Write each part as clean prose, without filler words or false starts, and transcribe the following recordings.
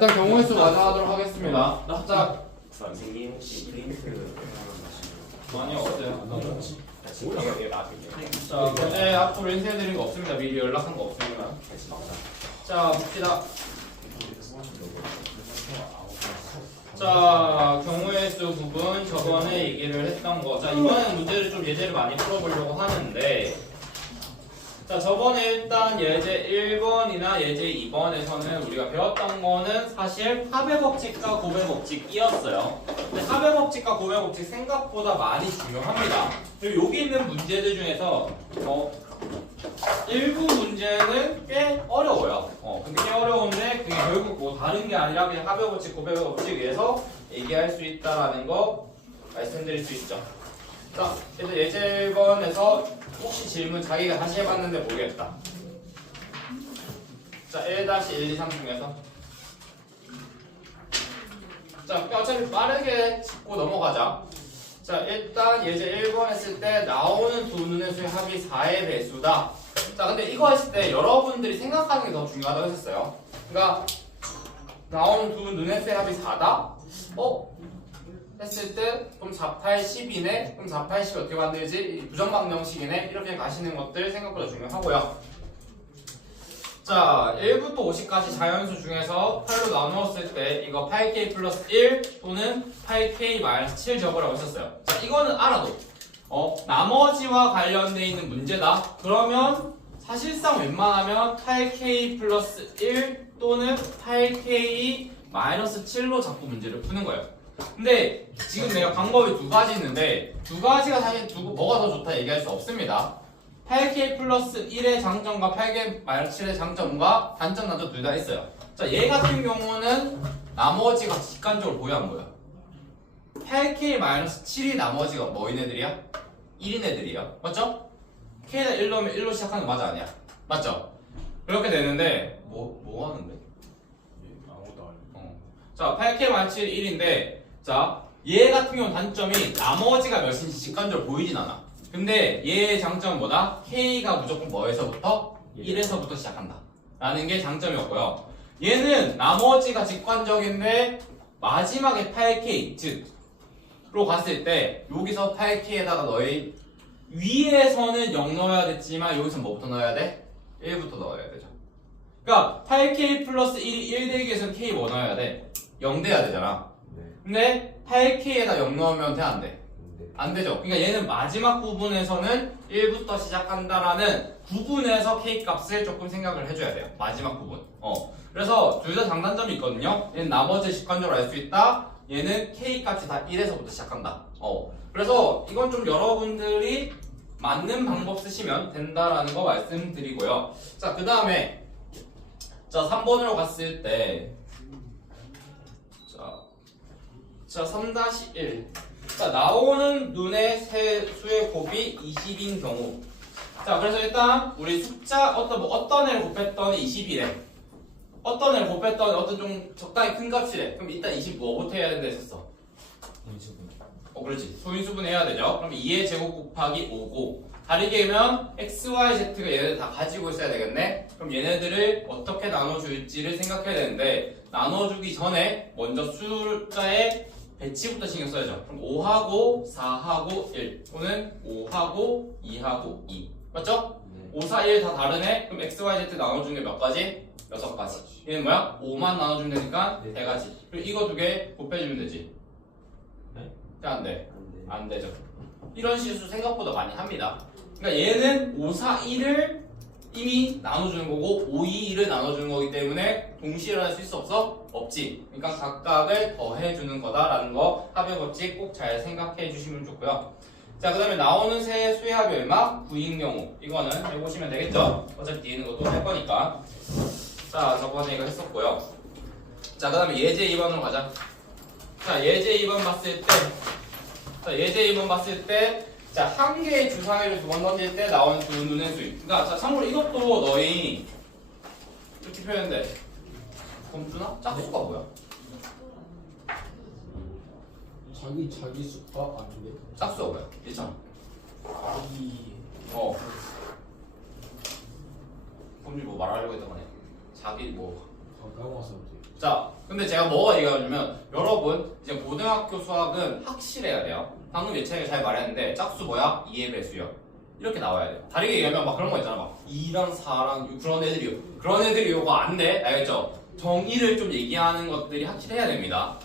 일단 경우의 수 가져가도록 하겠습니다. 자, 선생님 혹시 프린트 많이 없어요. 이게 나중에 자, 현재 앞으로 인쇄해드린 거 없습니다. 미리 연락한 거 없습니다. 자, 봅시다. 자, 경우의 수 부분 저번에 얘기를 했던 거. 자, 이번에는 문제를 좀 예제를 많이 풀어보려고 하는데, 자, 저번에 일단 예제 1번이나 예제 2번에서는 우리가 배웠던 거는 사실 합의 법칙과 곱의 법칙이었어요. 근데 합의 법칙과 곱의 법칙 생각보다 많이 중요합니다. 그리고 여기 있는 문제들 중에서 일부 문제는 꽤 어려워요. 근데 꽤 어려운데 그게 결국 뭐 다른 게 아니라 그냥 합의 법칙, 곱의 법칙에서 얘기할 수 있다라는 거 말씀드릴 수 있죠. 자, 그래서 예제 1번에서 혹시 질문 자기가 다시 해봤는데 모르겠다. 자, 1-1, 2, 3 중에서 자, 어차피 빠르게 짚고 넘어가자. 자, 일단 예제 1번 했을 때 나오는 두 눈의 수의 합이 4의 배수다. 자, 근데 이거 했을 때 여러분들이 생각하는 게 더 중요하다고 했었어요. 그러니까 나오는 두 눈의 수의 합이 4다? 했을 때 그럼 4, 8, 10이네? 그럼 4, 8, 10 어떻게 만들지? 부정방정식이네? 이렇게 가시는 것들 생각보다 중요하고요. 자, 1부터 50까지 자연수 중에서 8로 나누었을 때 이거 8k 플러스 1 또는 8k 마이너스 7 적으라고 했었어요. 자, 이거는 알아도 나머지와 관련되어 있는 문제다. 그러면 사실상 웬만하면 8k 플러스 1 또는 8k 마이너스 7로 자꾸 문제를 푸는 거예요. 근데 지금 내가 방법이 두 가지 있는데 두 가지가 사실 뭐가 더 좋다 얘기할 수 없습니다. 8k 플러스 1의 장점과 8k 마이너스 7의 장점과 단점 단점 둘 다 있어요. 자, 얘 같은 경우는 나머지가 직관적으로 보여 안 보여? 8k 마이너스 7이 나머지가 뭐인 애들이야? 1인 애들이야. 맞죠? k에다 1 넣으면 1로 시작하는 거 맞아 아니야? 맞죠? 그렇게 되는데 뭐 하는데? 아무것도 안 해. 자, 8k 마이너스 7이 1인데 자, 얘 같은 경우는 단점이 나머지가 몇인지 직관적으로 보이진 않아. 근데 얘의 장점은 뭐다? k가 무조건 뭐에서부터? 1에서부터 시작한다 라는 게 장점이었고요. 얘는 나머지가 직관적인데 마지막에 8k 즉로 갔을 때 여기서 8k에다가 너의 위에서는 0 넣어야 됐지만 여기서 뭐부터 넣어야 돼? 1부터 넣어야 되죠. 그러니까 8k 플러스 1이 1 되기 위해서는 k 뭐 넣어야 돼? 0 돼야 되잖아. 근데 8k에다 0 넣으면 돼? 안 돼? 안 되죠. 그러니까 얘는 마지막 부분에서는 1부터 시작한다라는 구분에서 k 값을 조금 생각을 해줘야 돼요. 마지막 부분. 그래서 둘 다 장단점이 있거든요. 얘는 나머지 직관적으로 알 수 있다. 얘는 k 값이 다 1에서부터 시작한다. 그래서 이건 좀 여러분들이 맞는 방법 쓰시면 된다라는 거 말씀드리고요. 자, 그 다음에 자 3번으로 갔을 때 자 3-1 자, 나오는 눈의 세 수의 곱이 20인 경우. 자, 그래서 일단 우리 숫자 어떤 애를 곱했더니 20이래. 어떤 애를 곱했더니 어떤 좀 적당히 큰 값이래. 그럼 일단 20 뭐부터 해야 된다 했었어? 그렇지. 소인수분 해야 되죠. 그럼 2의 제곱 곱하기 5고 다르게 하면 x, y, z가 얘네들 다 가지고 있어야 되겠네. 그럼 얘네들을 어떻게 나눠줄지를 생각해야 되는데 나눠주기 전에 먼저 숫자의 배치부터 신경 써야죠. 그럼 5하고 4하고 1 또는 5하고 2하고 2 맞죠? 5, 4, 1 다 다르네? 그럼 x, y, z 나눠주는 게 몇 가지? 6가지. 얘는 뭐야? 5만 나눠주면 되니까 3가지. 그리고 이거 두 개 곱해주면 되지. 네? 안 돼. 안 되죠. 이런 실수 생각보다 많이 합니다. 그러니까 얘는 5, 4, 1을 이미 나눠주는 거고 5, 2, 1을 나눠주는 거기 때문에 동시에 일어날 수 있어 없어? 없지. 그러니까 각각을 더해주는 거다라는 거 합의 법칙 꼭 잘 생각해 주시면 좋고요. 자, 그 다음에 나오는 세 수의 합이 얼마? 9인 경우. 이거는 해보시면 되겠죠? 어차피 뒤에 있는 것도 할 거니까. 자, 저번에 이거 했었고요. 자, 그 다음에 예제 2번으로 가자. 자, 예제 2번 봤을 때 자, 한 개의 주사위를 두 번 던질 때 나오는 두 눈의 수입. 그러니까 자, 참고로 이것도 너희 이렇게 표현돼. 검주나? 짝수가 뭐야? 자기 수가 아닌데? 짝수가 뭐야? 있잖아. 검주 뭐 말하려고 했던 거네. 자기 뭐 까먹었어. 자, 근데 제가 뭐가 얘기하냐면 여러분 이제 고등학교 수학은 확실해야 돼요. 방금 예찬이가 잘 말했는데 짝수 뭐야? 2의 배수요. 이렇게 나와야 돼요. 다르게 얘기하면 막 그런 거 있잖아. 막 2랑 4랑 6 그런 애들이 요거 안 돼. 알겠죠? 정의를 좀 얘기하는 것들이 확실해야 됩니다.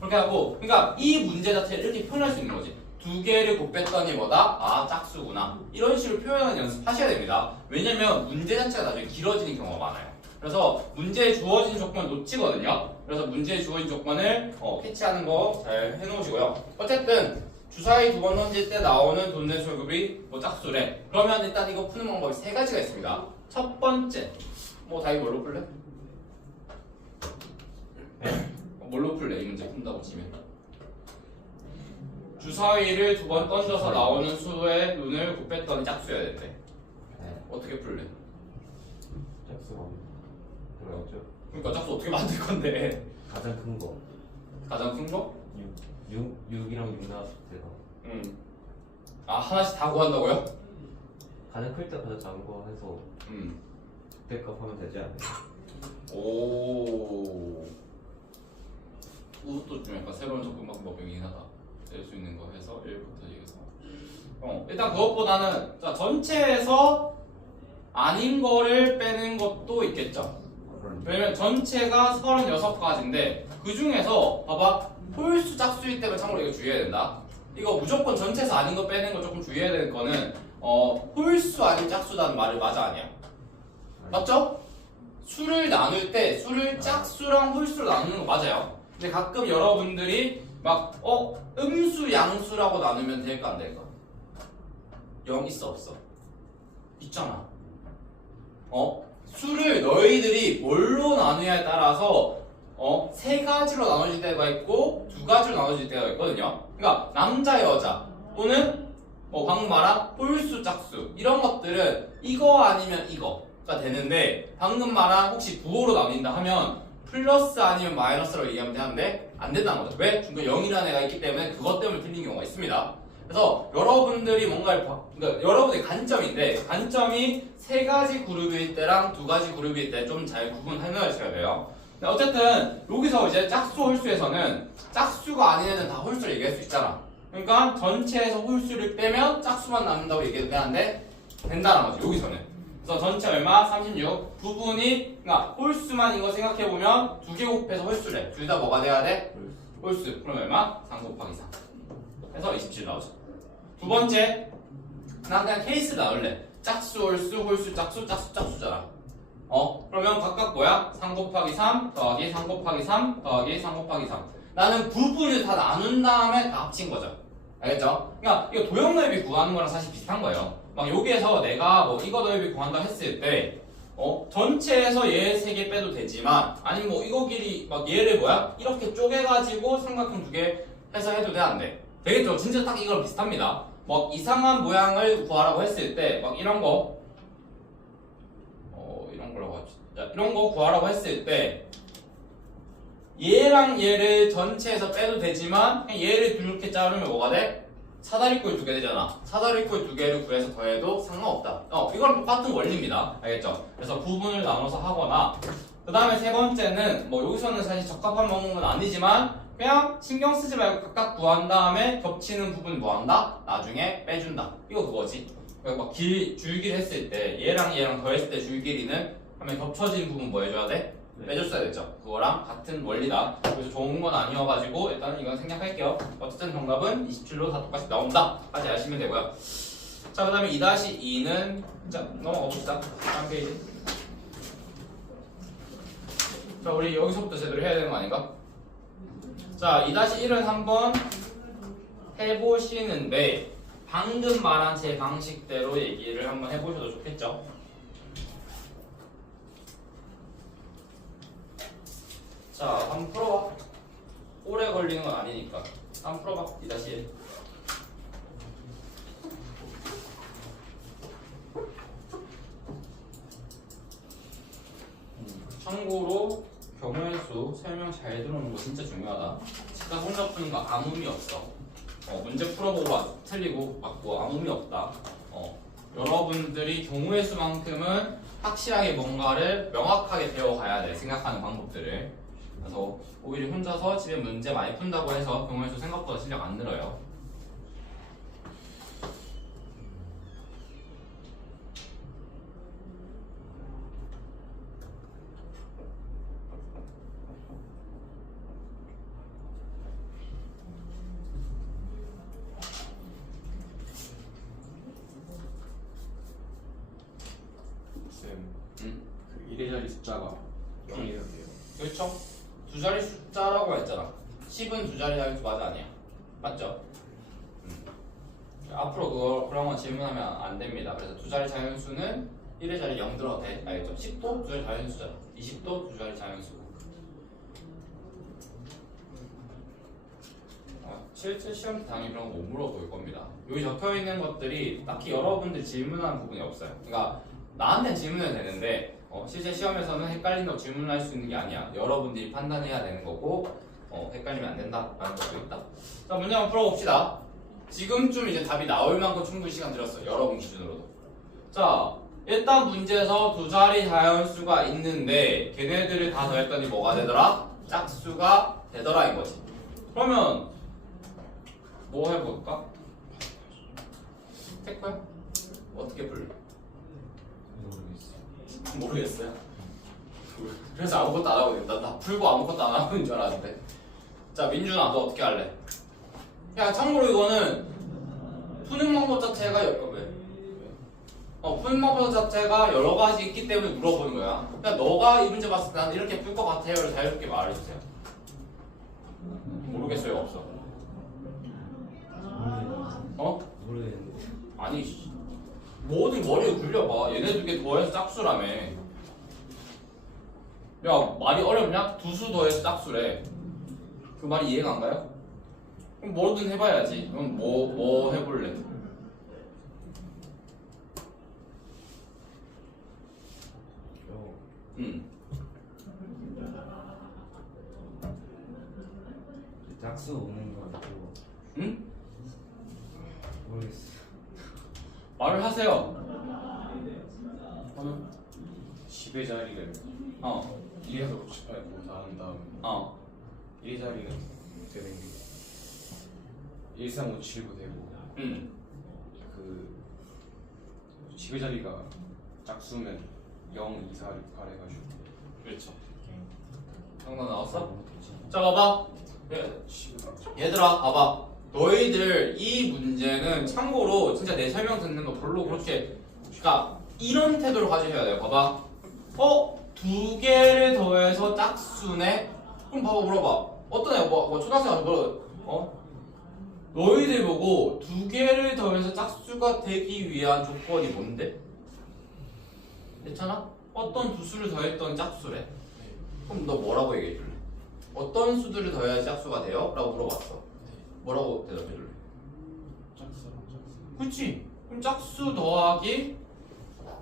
그렇게 하고 그러니까 이 문제 자체를 이렇게 표현할 수 있는 거지. 두 개를 곱했더니 뭐다? 아, 짝수구나. 이런 식으로 표현하는 연습하셔야 됩니다. 왜냐면 문제 자체가 나중에 길어지는 경우가 많아요. 그래서 문제에 주어진 조건을 놓치거든요. 그래서 문제에 주어진 조건을 캐치하는 거 잘 해놓으시고요. 어쨌든 주사위 2번 던질 때 나오는 돈 내수 월급이 뭐 짝수래. 그러면 일단 이거 푸는 방법이 3가지가 있습니다. 첫 번째, 뭐 다이 뭘로 풀래? 뭘로 풀래? 이 문제 푼다고 치면 주사위를 2번 던져서 나오는 수의 눈을 곱했더니 짝수여야 된대. 어떻게 풀래? 짝수가 그렇죠. 그러니까 짝수 어떻게 만들 건데? 가장 큰 거. 가장 큰 거? 6이랑 6 나왔을 때가 아, 하나씩 다 구한다고요? 가장 클 때 가장 작은 거 해서 그때 값 하면 되지 않나요? 오. 이것도 좀 약간 새로운 접근 방법이긴 하다. 낼 수 있는 거 해서 1부터 얘기해서. 일단 그것보다는 자, 전체에서 아닌 거를 빼는 것도 있겠죠. 왜냐면 전체가 36가지인데 그 중에서 봐봐 홀수 짝수일 때만 참고로 이거 주의해야 된다. 이거 무조건 전체에서 아닌 거 빼는 거 조금 주의해야 될 거는 홀수 아닌 짝수라는 말을 맞아 아니야. 맞죠? 수를 나눌 때 수를 짝수랑 홀수로 나누는 거 맞아요. 근데 가끔 여러분들이 막 음수 양수라고 나누면 될까 안 될까? 0 있어 없어? 있잖아. 수를 너희들이 뭘로 나누냐에 따라서 3가지로 나눠질 때가 있고 2가지로 나눠질 때가 있거든요. 그러니까 남자 여자 또는 방금 말한 홀수 짝수 이런 것들은 이거 아니면 이거가 되는데 방금 말한 혹시 부호로 나뉜다 하면 플러스 아니면 마이너스로 얘기하면 되는데 안 된다는 거죠. 왜? 중간에 0이라는 애가 있기 때문에 그것 때문에 틀린 경우가 있습니다. 그래서 여러분들이 뭔가를 그러니까 여러분의 관점인데 관점이 3가지 그룹일 때랑 2가지 그룹일 때 좀 잘 구분해놓으셔야 돼요. 근데 어쨌든 여기서 이제 짝수 홀수에서는 짝수가 아닌 애는 다 홀수를 얘기할 수 있잖아. 그러니까 전체에서 홀수를 빼면 짝수만 남는다고 얘기해도 되는데 된다는 거죠. 여기서는. 그래서 전체 얼마? 36. 부분이 그러니까 홀수만 이거 생각해보면 2개 곱해서 홀수래. 둘 다 뭐가 돼야 돼? 홀수. 그럼 얼마? 3 곱하기 3. 해서 27 나오죠. 두 번째, 난 그냥 케이스 나올래. 짝수, 홀수, 홀수, 짝수, 짝수, 짝수잖아. 그러면 각각 뭐야? 3 곱하기 3 더하기 3 곱하기 3 더하기 3 곱하기 3. 나는 부분을 다 나눈 다음에 다 합친 거죠. 알겠죠? 그러니까 이거 도형 넓이 구하는 거랑 사실 비슷한 거예요. 막 여기에서 내가 뭐 이거 넓이 구한다 했을 때 전체에서 얘 3개 빼도 되지만 아니면 뭐 이거 길이 막 얘를 뭐야? 이렇게 쪼개가지고 삼각형 2개 해서 해도 돼 안 돼? 되겠죠? 진짜 딱 이거랑 비슷합니다. 막 이상한 모양을 구하라고 했을 때 막 이런 거 이런 거라고 합시다. 이런 거 구하라고 했을 때 얘랑 얘를 전체에서 빼도 되지만 그냥 얘를 이렇게 자르면 뭐가 돼? 사다리꼴 2개 되잖아. 사다리꼴 2개를 구해서 더해도 상관없다. 이거랑 똑같은 원리입니다. 알겠죠? 그래서 부분을 나눠서 하거나 그 다음에 세 번째는 뭐 여기서는 사실 적합한 방법은 아니지만 그냥 신경 쓰지 말고 각각 구한 다음에 겹치는 부분 뭐 한다? 나중에 빼준다. 이거 그거지. 그러니까 막 줄길 했을 때 얘랑 얘랑 더했을 때 줄길이는 하면 겹쳐진 부분 뭐 해줘야 돼? 빼줬어야 됐죠. 그거랑 같은 원리다. 그래서 좋은 건 아니어가지고 일단은 이건 생략할게요. 어쨌든 정답은 27로 다 똑같이 나온다. 까지 아시면 되고요. 자, 그 다음에 2-2는 자 넘어가 봅시다. 다음 페이지. 자, 우리 여기서부터 제대로 해야 되는 거 아닌가? 자, 2-1은 한번 해보시는데 방금 말한 제 방식대로 얘기를 한번 해보셔도 좋겠죠? 자, 한번 풀어봐. 오래 걸리는 건 아니니까. 한번 풀어봐. 2-1. 참고로 경우의 수 설명 잘 들어오는 거 진짜 중요하다. 직각 혼자 푸는 거 아무 의미 없어. 문제 풀어보고 틀리고 맞고 아무 의미 없다. 여러분들이 경우의 수만큼은 확실하게 뭔가를 명확하게 배워가야 돼. 생각하는 방법들을. 그래서 오히려 혼자서 집에 문제 많이 푼다고 해서 경우의 수 생각보다 실력 안 늘어요. 쌤, 응? 그 1의 자리 숫자가 0이어도 돼요. 그렇죠? 두 자리 숫자라고 했잖아. 10은 두 자리 자리 수 맞아 아니야? 맞죠? 앞으로 그런 거 질문하면 안 됩니다. 그래서 두 자리 자연수는 1의 자리 0 들어도 돼. 알겠죠? 10도 두 자리 자연수잖아. 20도 두 자리 자연수고. 실제 시험 때 당연히 그런 거 못 물어볼 겁니다. 여기 적혀 있는 것들이 딱히 여러분들 질문하는 부분이 없어요. 그러니까 나한테는 질문해도 되는데 실제 시험에서는 헷갈린다고 질문할 수 있는 게 아니야. 여러분들이 판단해야 되는 거고 헷갈리면 안 된다라는 것도 있다. 자, 문제 한번 풀어봅시다. 지금쯤 이제 답이 나올 만큼 충분히 시간 들었어요. 여러분 기준으로도. 자, 일단 문제에서 두 자리 자연수가 있는데 걔네들을 다 더했더니 뭐가 되더라? 짝수가 되더라 이거지. 그러면 뭐 해볼까? 테크야? 어떻게 풀? 모르겠어요. 그래서 아무것도 안 하고 있는다. 나 풀고 아무것도 안 하고 있는 줄 알았는데. 자, 민준아, 너 어떻게 할래? 야, 참고로 이거는 푸는 방법 자체가 왜? 푸는 방법 자체가 여러 가지 있기 때문에 물어보는 거야. 그러니까 너가 이 문제 봤을 때 난 이렇게 풀 것 같아요를 자유롭게 말해주세요. 모르겠어요, 없어. 모르겠는데. 아니, 뭐든 머리에 굴려봐. 얘네 두 개 더해서 짝수라며. 야, 말이 어렵냐? 두 수 더해서 짝수래. 그 말이 이해가 안 가요? 그럼 뭐든 해봐야지. 그럼 뭐 해볼래? 짝수 오는 거 같고. 응? 모르겠어. 말을 하세요. 10의 자리를 1에서 98 고사한 다음 1의 자리는 되는 게 13579 되고 그 10의 자리가 짝수면 0, 2, 4, 6, 8 해가지고 그렇죠. 정답 나왔어? 자, 봐봐. 얘들아, 봐봐. 너희들 이 문제는 참고로 진짜 내 설명 듣는 거 별로 그렇게, 그러니까 이런 태도를 가지셔야 돼요. 봐봐. 두 개를 더해서 짝수네? 그럼 봐봐, 물어봐. 어떤 애가 뭐 초등학생한테 너희들 보고 두 개를 더해서 짝수가 되기 위한 조건이 뭔데? 괜찮아? 어떤 두 수를 더했던 짝수래. 그럼 너 뭐라고 얘기해 줄래? 어떤 수들을 더해야 짝수가 돼요? 라고 물어봤어. 뭐라고 대답해 줄래? 그치? 그럼 짝수 더하기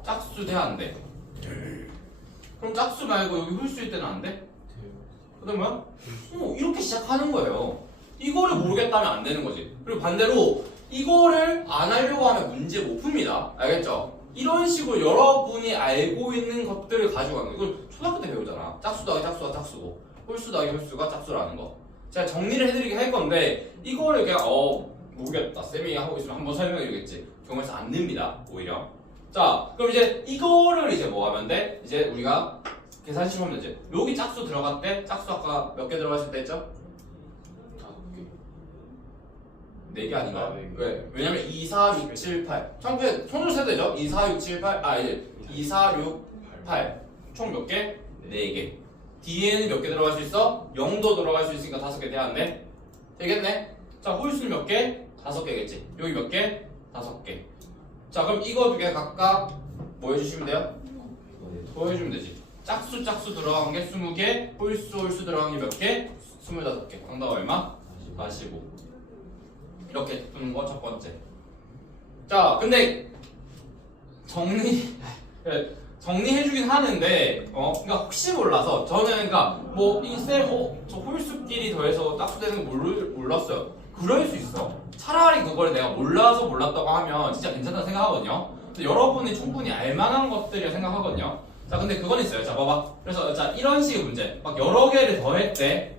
짝수 돼 안 돼? 그럼 짝수 말고 여기 홀수일 때는 안 돼? 그 다음에 뭐야? 이렇게 시작하는 거예요. 이거를 모르겠다면 안 되는 거지. 그리고 반대로 이거를 안 하려고 하면 문제 못 풉니다. 알겠죠? 이런 식으로 여러분이 알고 있는 것들을 가지고 가는 거. 이걸 초등학교 때 배우잖아. 짝수 더하기 짝수가 짝수고 홀수 더하기 홀수가 짝수라는 거. 제가 정리를 해드리긴 할 건데 이거를 그냥 모르겠다 쌤이 하고 있으면 한번 설명해 주겠지. 경우에서 안 냅니다. 오히려. 자, 그럼 이제 이거를 이제 뭐 하면 돼? 이제 우리가 계산식 하면 되지. 여기 짝수 들어갔대. 짝수 아까 몇 개 들어갔을 때 했죠? 4개 아닌가요? 네 개. 왜? 왜냐면 2, 4, 6, 7, 8 총으로 세도 되죠? 2, 4, 6, 7, 8 이제 2, 4, 6, 8 총 몇 개? 4개. 뒤에는 몇 개 들어갈 수 있어? 0도 들어갈 수 있으니까 5개 돼야 안 돼? 되겠네? 자, 홀수는 몇 개? 5개겠지. 여기 몇 개? 5개. 자, 그럼 이거 두 개 각각 뭐 해주시면 돼요? 더해주면 되지. 짝수 들어간 게 20개, 홀수 들어간 게 몇 개? 25개. 정답 얼마? 45. 이렇게 푸는 거 첫 번째. 자, 근데 정리해주긴 하는데, 그러니까 혹시 몰라서 저는 그러니까 저 홀수끼리 더해서 짝수 되는 거 몰랐어요. 그럴 수 있어. 차라리 그걸 내가 몰라서 몰랐다고 하면 진짜 괜찮다고 생각하거든요. 근데 여러분이 충분히 알만한 것들이라 생각하거든요. 자, 자 근데 그건 있어요. 자 봐봐. 그래서 자 이런 식의 문제 막 여러 개를 더했대.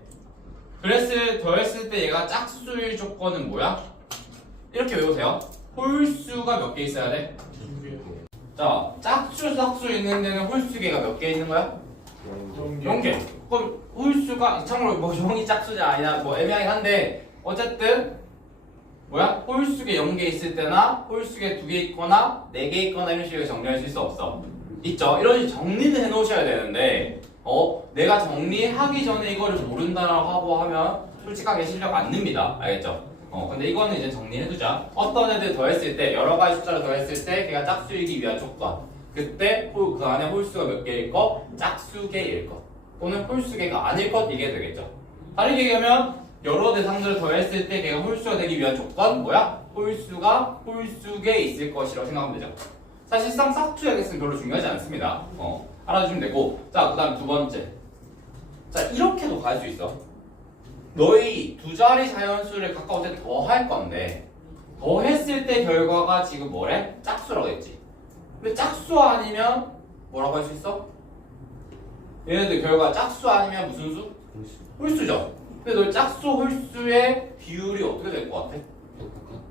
더했을 때 얘가 짝수일 조건은 뭐야? 이렇게 외우세요. 홀수가 몇 개 있어야 돼? 자 짝수 짝수 있는 데는 홀수 개가 몇 개 있는 거야? 0개. 그럼 홀수가 참고로 뭐 0이 짝수냐 아니냐 뭐 애매하긴 한데 어쨌든 뭐야? 홀수계 0개 있을 때나 홀수계 2개 있거나 4개 있거나 이런 식으로 정리할 수 있어 없어? 있죠. 이런 식으로 정리는 해놓으셔야 되는데 내가 정리하기 전에 이거를 모른다라고 하고 하면 솔직하게 실력 안 늡니다. 알겠죠? 근데 이거는 이제 정리해두자. 어떤 애들 더했을 때 여러 가지 숫자를 더했을 때 걔가 짝수이기 위한 조건 그때 그 안에 홀수가 몇 개일 거? 짝수계일 거 또는 홀수계가 아닐 것 이게 되겠죠. 다르게 얘기하면 여러 대상들을 더했을 때 걔가 홀수가 되기 위한 조건 뭐야? 홀수가 홀수계에 있을 것이라고 생각하면 되죠. 사실상 싹투의 개수는 별로 중요하지 않습니다. 알아주시면 되고 자 그 다음 두 번째 자 이렇게도 갈 수 있어. 너희 두 자리 자연수를 각각 어쨌든 더할 건데 더했을 때 결과가 지금 뭐래? 짝수라고 했지. 근데 짝수 아니면 뭐라고 할 수 있어? 얘네들 결과 짝수 아니면 무슨 수? 홀수죠. 근데 너 짝수 홀수의 비율이 어떻게 될 것 같아?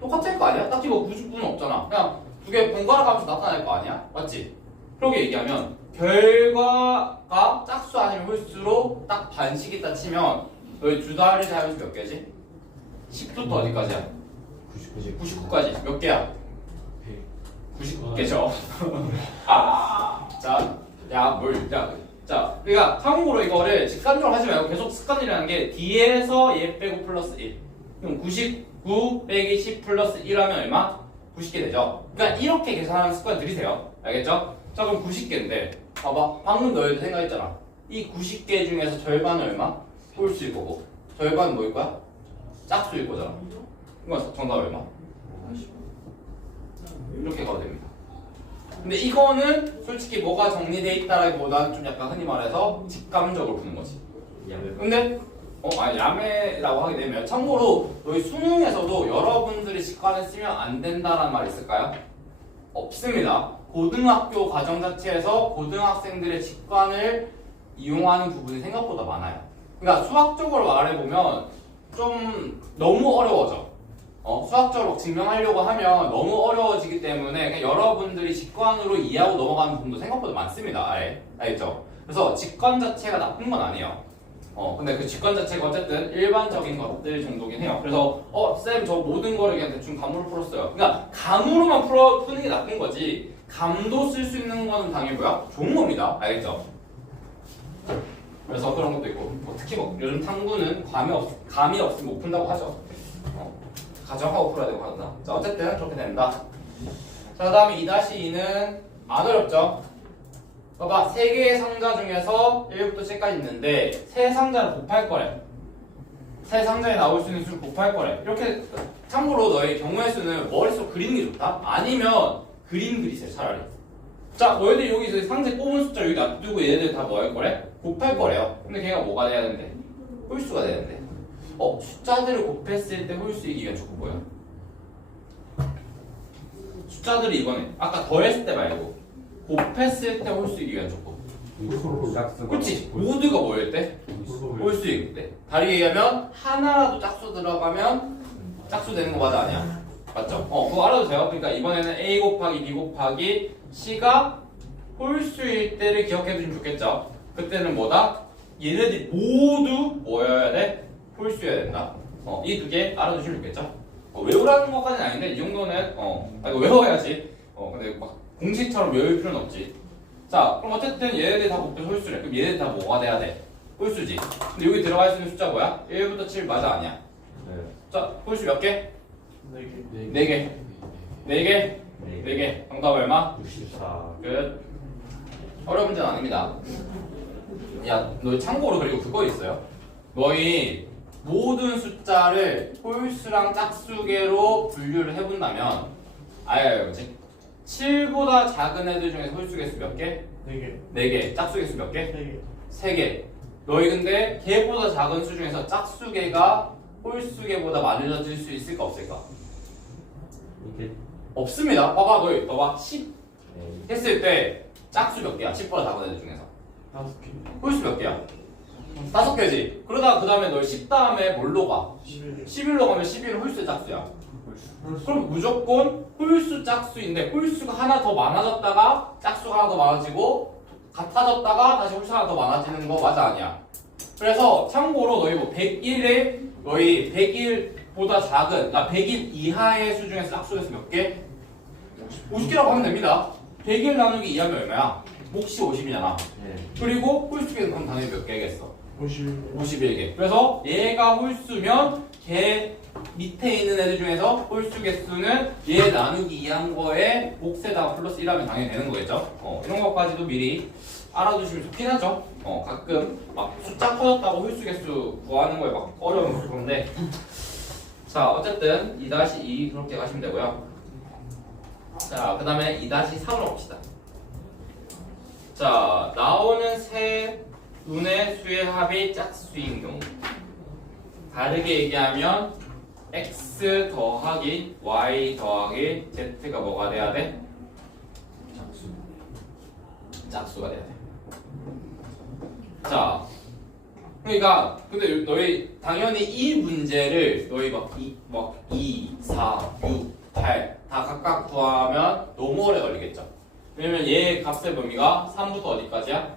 똑같을 거 아니야? 딱히 뭐 99는 없잖아. 그냥 두 개 번갈아 가면서 나타날 거 아니야? 맞지? 그렇게 얘기하면 결과가 짝수 아니면 홀수로 딱 반씩 있다 치면 너희 두 자리 자연수 몇 개지? 10부터 어디까지야? 99까지 몇 개야? 99개죠. 자, 그러니까 참고로 이거를 직관적으로 하지 말고 계속 습관이라는 게 D에서 얘 빼고 플러스 1. 그럼 99 빼기 10 플러스 1 하면 얼마? 90개 되죠. 그러니까 이렇게 계산하는 습관 들이세요. 알겠죠? 자 그럼 90개인데 봐봐. 방금 너희도 생각했잖아. 이 90개 중에서 절반은 얼마? 홀수일 거고 절반은 뭐일 거야? 짝수일 거잖아. 이거 정답 얼마? 이렇게 가도 됩니다. 근데 이거는 솔직히 뭐가 정리돼 있다라기보다는 좀 약간 흔히 말해서 직감적으로 푸는 거지. 근데 야매라고 하게 되면 참고로 너희 수능에서도 여러분들이 직관을 쓰면 안 된다라는 말 있을까요? 없습니다. 고등학교 과정 자체에서 고등학생들의 직관을 이용하는 부분이 생각보다 많아요. 그러니까 수학적으로 말해보면 좀 너무 어려워져. 수학적으로 증명하려고 하면 너무 어려워지기 때문에 그냥 여러분들이 직관으로 이해하고 넘어가는 부분도 생각보다 많습니다. 알겠죠? 그래서 직관 자체가 나쁜 건 아니에요. 근데 그 직관 자체가 어쨌든 일반적인 것들 정도긴 해요. 그래서 쌤 저 모든 거를 그냥 대충 감으로 풀었어요. 그러니까 감으로만 푸는 게 나쁜 거지 감도 쓸 수 있는 거는 당연히 뭐야? 좋은 겁니다. 알겠죠? 그래서 그런 것도 있고 특히 뭐 요즘 탐구는 감이 없으면 못 푼다고 하죠. 가정하고 풀어야 되고 한다. 자 어쨌든 그렇게 된다. 자 그다음에 2-2는 안 어렵죠? 봐봐 3개의 상자 중에서 1부터 7까지 있는데 세 상자를 곱할 거래. 세 상자에 나올 수 있는 수를 곱할 거래. 이렇게 참고로 너의 경우의 수는 머릿속 그리는 게 좋다? 아니면 그림 그리세요 차라리. 자 너희들 여기서 상자에 뽑은 숫자 여기 놔두고 얘네들 다 뭐 할 거래? 곱할 거래요. 근데 걔가 뭐가 돼야 되는데? 홀수가 되는데 숫자들을 곱했을 때 홀수이기 위한 조건 뭐야? 숫자들이 이번에 아까 더했을 때 말고 곱했을 때 홀수이기 위한 조건. 그렇지. 모두가 뭐일 때? 홀수일 때. 다르게 얘기하면 하나라도 짝수 들어가면 짝수 되는 거 맞아 아니야? 맞죠? 그거 알아도 돼요. 그러니까 이번에는 A 곱하기 B 곱하기 C가 홀수일 때를 기억해 두시면 좋겠죠. 그때는 뭐다? 얘네들이 모두 뭐여야 돼? 홀수여야 된다. 이 두 개 알아두시면 좋겠죠? 외우라는 것까지는 아닌데 이 정도는 이거 외워야지. 근데 막 공식처럼 외울 필요는 없지. 자 그럼 어쨌든 얘네들 다 곱해서 홀수래. 그럼 얘네들 다 뭐가 돼야 돼? 홀수지. 근데 여기 들어갈 수 있는 숫자 뭐야? 1부터 7 맞아 아니야? 네. 자 홀수 몇 개? 4개. 4개. 정답 얼마? 64. 끝. 어려운 문제는 아닙니다. 야, 너 참고로 그리고 그거 있어요. 너희 모든 숫자를 홀수랑 짝수계로 분류를 해본다면 뭐지? 7보다 작은 애들 중에서 홀수 개수 몇 개? 4개. 4개. 짝수 개수 몇 개? 3개. 3개. 너희 근데 걔보다 작은 수 중에서 짝수계가 홀수계보다 많아질 수 있을까 없을까? 이게 없습니다. 봐봐 10 했을 때 짝수 몇 개야? 10보다 작은 애들 중에서 5개. 홀수 몇 개야? 5개지. 그러다가 그 다음에 너 10 다음에 뭘로 가? 11로 가면 11은 홀수의 짝수야. 그럼 무조건 홀수 짝수인데 홀수가 하나 더 많아졌다가 짝수가 하나 더 많아지고 같아졌다가 다시 홀수 하나 더 많아지는 거 맞아 아니야? 그래서 참고로 너희 뭐 101에 너희 101보다 작은 100일 이하의 수 중에서 짝수에서 몇 개? 50개라고 하면 됩니다. 100일 나누기 2하면 얼마야? 몫이 50이잖아. 네. 그리고 홀수계는 그럼 당연히 몇 개겠어? 50. 51개. 그래서 얘가 홀수면 걔 밑에 있는 애들 중에서 홀수 개수는 얘 나누기 2한 거에 몫에다가 플러스 1하면 당연히 되는 거겠죠? 이런 것까지도 미리 알아두시면 좋긴 하죠. 가끔 막 숫자 커졌다고 홀수 개수 구하는 거에 막 어려움이 있을 건데. 자, 어쨌든 2-2 그렇게 가시면 되고요. 자, 그 다음에 2-3으로 봅시다. 자, 나오는 세 눈의 수의 합이 짝수인 경우. 다르게 얘기하면 x 더하기 y 더하기 z가 뭐가 돼야 돼? 짝수가 돼야 돼. 자, 그러니까 근데 너희 당연히 이 문제를 너희 막 2, 4, 6, 8 다 각각 구하면 너무 오래 걸리겠죠. 왜냐면 얘 값의 범위가 3부터 어디까지야?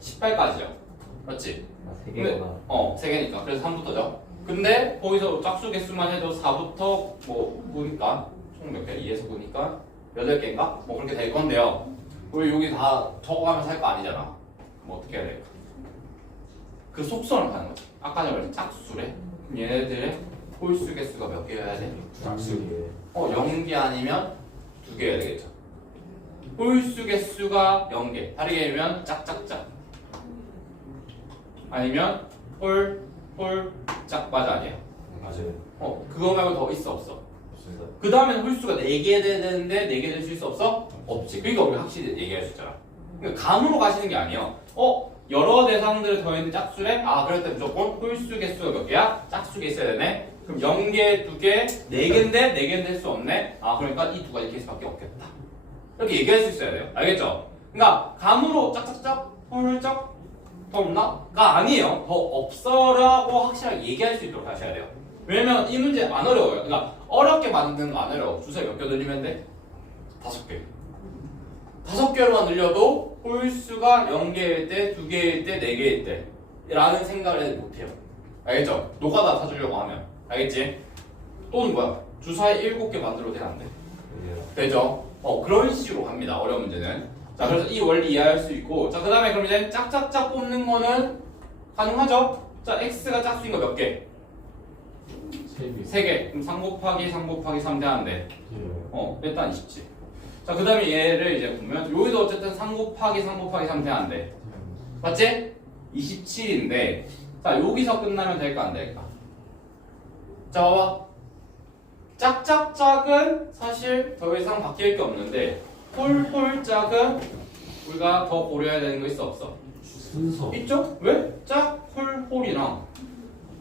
18까지야. 맞지? 세 근데 개구나. 3개니까. 그래서 3부터죠. 근데 거기서 짝수 개수만 해도 4부터 뭐 보니까 총 몇 개? 2에서 보니까 8개인가? 뭐 그렇게 될 건데요. 우리 여기 다 적어가면서 할 거 아니잖아. 뭐 어떻게 해야 될까? 그 속성을 가는 거지. 아까 전에 말했지 짝수래. 그럼 얘네들의 홀수 개수가 몇 개여야 돼? 짝수. 0개 아니면 2개여야 되겠죠. 홀수 개수가 0개. 다르게 얘기하면 짝짝짝. 아니면 홀짝 맞아 아니야? 맞아요. 그거 말고 더 있어 없어? 없습니다. 그 다음에는 홀수가 4개 되는데 4개 될 수 있어 없어? 없지. 그러니까 우리 확실히 얘기할 수 있잖아. 그러니까 감으로 가시는 게 아니에요. 여러 대상들을 더했는데 짝수래? 그럴 때 무조건 홀수 개수가 몇 개야? 짝수가 있어야 되네. 그럼 0개, 2개, 4개인데 4개는 될 수 없네. 그러니까 이 두 가지 케이스밖에 없겠다. 이렇게 얘기할 수 있어야 돼요. 알겠죠? 그러니까 감으로 짝짝짝 홀짝 더 없나?가 아니에요. 더 없어라고 확실하게 얘기할 수 있도록 하셔야 돼요. 왜냐면 이 문제 안 어려워요. 그러니까 어렵게 만드는 거 안 어려워. 주사위 몇 개 늘리면 돼? 5개. 5개로만 늘려도 홀수가 0개일 때, 2개일 때, 4개일 때 라는 생각을 못해요. 알겠죠? 노가다 타주려고 하면. 알겠지? 또는 뭐야? 주사위 7개 만들어도 돼? 안 돼? 되죠? 그런 식으로 갑니다. 어려운 문제는. 자, 그래서 이 원리 이해할 수 있고. 자, 그 다음에 그럼 이제 짝짝짝 뽑는 거는 가능하죠? 자, x가 짝수인 거 몇 개? 3개. 3개. 그럼 3 곱하기 3 곱하기 3 되는데. 예. 일단 20지. 자, 그 다음에 얘를 이제 보면 여기도 어쨌든 3 곱하기 3 곱하기 3 되는데. 맞지? 27인데. 자, 여기서 끝나면 될까 안 될까? 자, 봐봐. 짝짝짝은 사실 더 이상 바뀔 게 없는데 홀홀짝은 우리가 더 고려해야 되는 거 있어 없어? 순서. 있죠? 왜? 짝, 홀홀이랑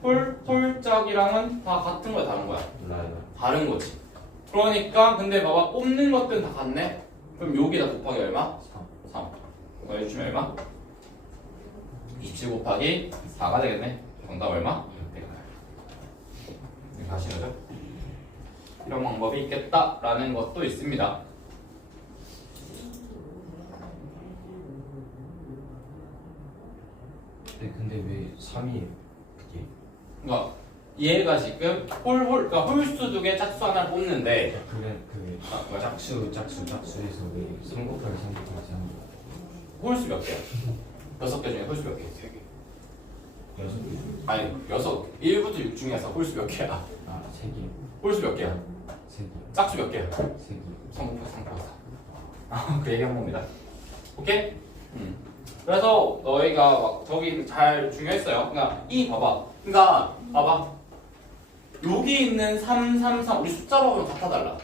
홀홀짝이랑은 다 같은 거야 다른 거야? 몰라요. 다른 거지. 그러니까 근데 봐봐 뽑는 것들은 다 같네? 그럼 여기다 곱하기 얼마? 3. 해주시면 얼마? 27 곱하기 4가 되겠네. 정답 얼마? 100. 이렇게 하시는 거죠? 이런 방법이 있겠다라는 것도 있습니다. 네, 근데 왜 3이에요? 그게? 그러니까 얘가 지금 그러니까 홀수 두 개 짝수 하나를 뽑는데 뭐야? 짝수에서 왜 3 곱하기 3 곱하기 3 홀수 몇 개야? 6개 중에 홀수 몇 개? 3개. 6개. 아니 6 1부터 6 중에서 홀수 몇 개야? 3개. 홀수 몇 개야? 3개. 짝수 몇 개야? 3개. 3 곱하기 3 곱하기 4. 그 얘기한 겁니다. 오케이? 그래서 너희가 막 저기 잘 중요했어요. 그러니까 이 봐봐. 그러니까 봐봐. 여기 있는 3, 3, 3 우리 숫자로 보면 같아 달라.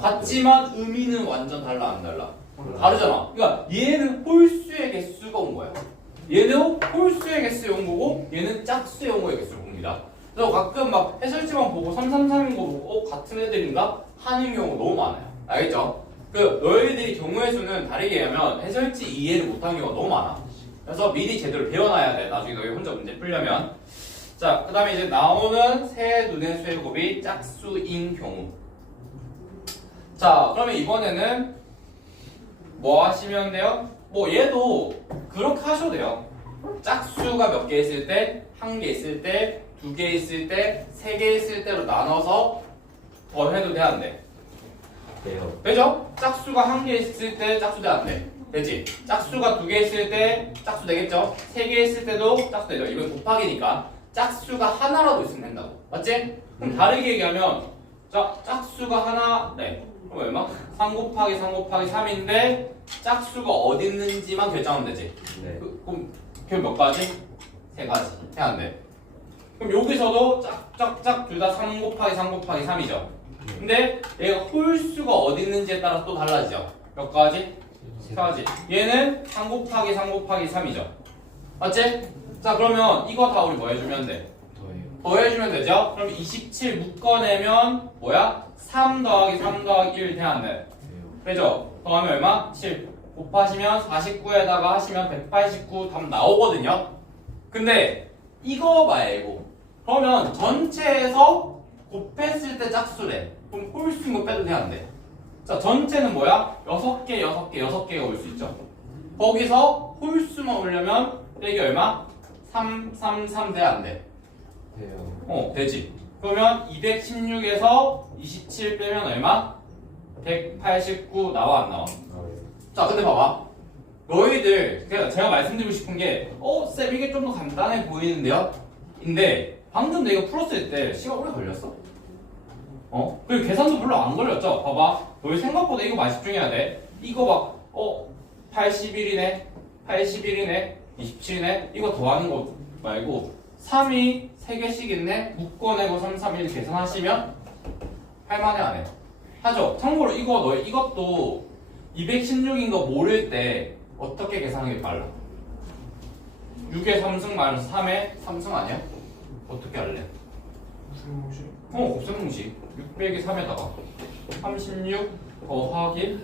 같지만 의미는 완전 달라 안 달라? 다르잖아. 그러니까 얘는 홀수의 개수가 온 거야. 얘는 홀수의 개수의 온 거고 얘는 짝수의 온 거의 개수를 봅니다. 그래서 가끔 막 해설지만 보고 333인 거 보고 같은 애들인가? 하는 경우 너무 많아요. 알겠죠? 그 너희들이 경우의 수는 다르게 얘기하면 해설지 이해를 못하는 경우가 너무 많아. 그래서 미리 제대로 배워놔야 돼. 나중에 너희 혼자 문제 풀려면. 자, 그 다음에 이제 나오는 세 눈의 수의 곱이 짝수인 경우. 자, 그러면 이번에는 뭐 하시면 돼요? 뭐 얘도 그렇게 하셔도 돼요. 짝수가 몇 개 있을 때, 한 개 있을 때, 두 개 있을 때, 세 개 있을 때로 나눠서 더 해도 돼, 안 돼? 돼요. 되죠? 짝수가 한 개 있을 때 짝수 돼, 안 돼? 되지? 짝수가 두 개 있을 때 짝수 되겠죠? 세 개 있을 때도 짝수 되죠? 이건 곱하기니까 짝수가 하나라도 있으면 된다고. 맞지? 그럼 다르게 얘기하면 자, 짝수가 하나, 네. 그럼 얼마? 3 곱하기 3 곱하기 3인데 짝수가 어디 있는지만 결정하면 되지? 네. 그럼 결 몇 가지? 세 가지. 해, 안 돼? 그럼 여기서도 짝짝짝 둘 다 3 곱하기 3 곱하기 3이죠? 근데 얘가 홀수가 어디 있는지에 따라 또 달라지죠? 몇 가지? 세 가지. 얘는 3 곱하기 3 곱하기 3이죠? 맞지? 자, 그러면 이거 다 우리 뭐 해주면 돼? 더해요. 더해주면 되죠? 그럼 27 묶어내면 뭐야? 3 더하기 3 더하기 1 돼야 안 돼? 돼요. 그죠? 더하면 얼마? 7 곱하시면 49에다가 하시면 189 답 나오거든요? 근데 이거 말고 그러면 전체에서 곱했을 때 짝수래. 그럼 홀수인 거 빼도 돼, 안 돼? 자, 전체는 뭐야? 6개, 6개, 6개가 올 수 있죠? 거기서 홀수만 오려면 빼기 얼마? 3, 3, 3 돼, 안 돼? 돼요. 되지. 그러면 216에서 27 빼면 얼마? 189 나와, 안 나와? 나와요. 자, 근데 봐봐. 너희들, 제가 말씀드리고 싶은 게, 쌤, 이게 좀 더 간단해 보이는데요? 인데, 방금 내가 풀었을 때 시간 오래 걸렸어? 그리고 계산도 별로 안 걸렸죠? 봐봐. 너희 생각보다 이거 많이 집중해야 돼. 이거 막, 81이네, 81이네, 27이네, 이거 더하는 거 말고, 3이 3개씩 있네, 묶어내고 3, 3, 1 계산하시면, 할만해, 안 해? 하죠? 참고로 이것도 216인 거 모를 때, 어떻게 계산하는 게 빨라? 6의 3승 마이너스 3의 3승 아니야? 어떻게 할래? 곱셈공식 600의 3에다가 36 더하기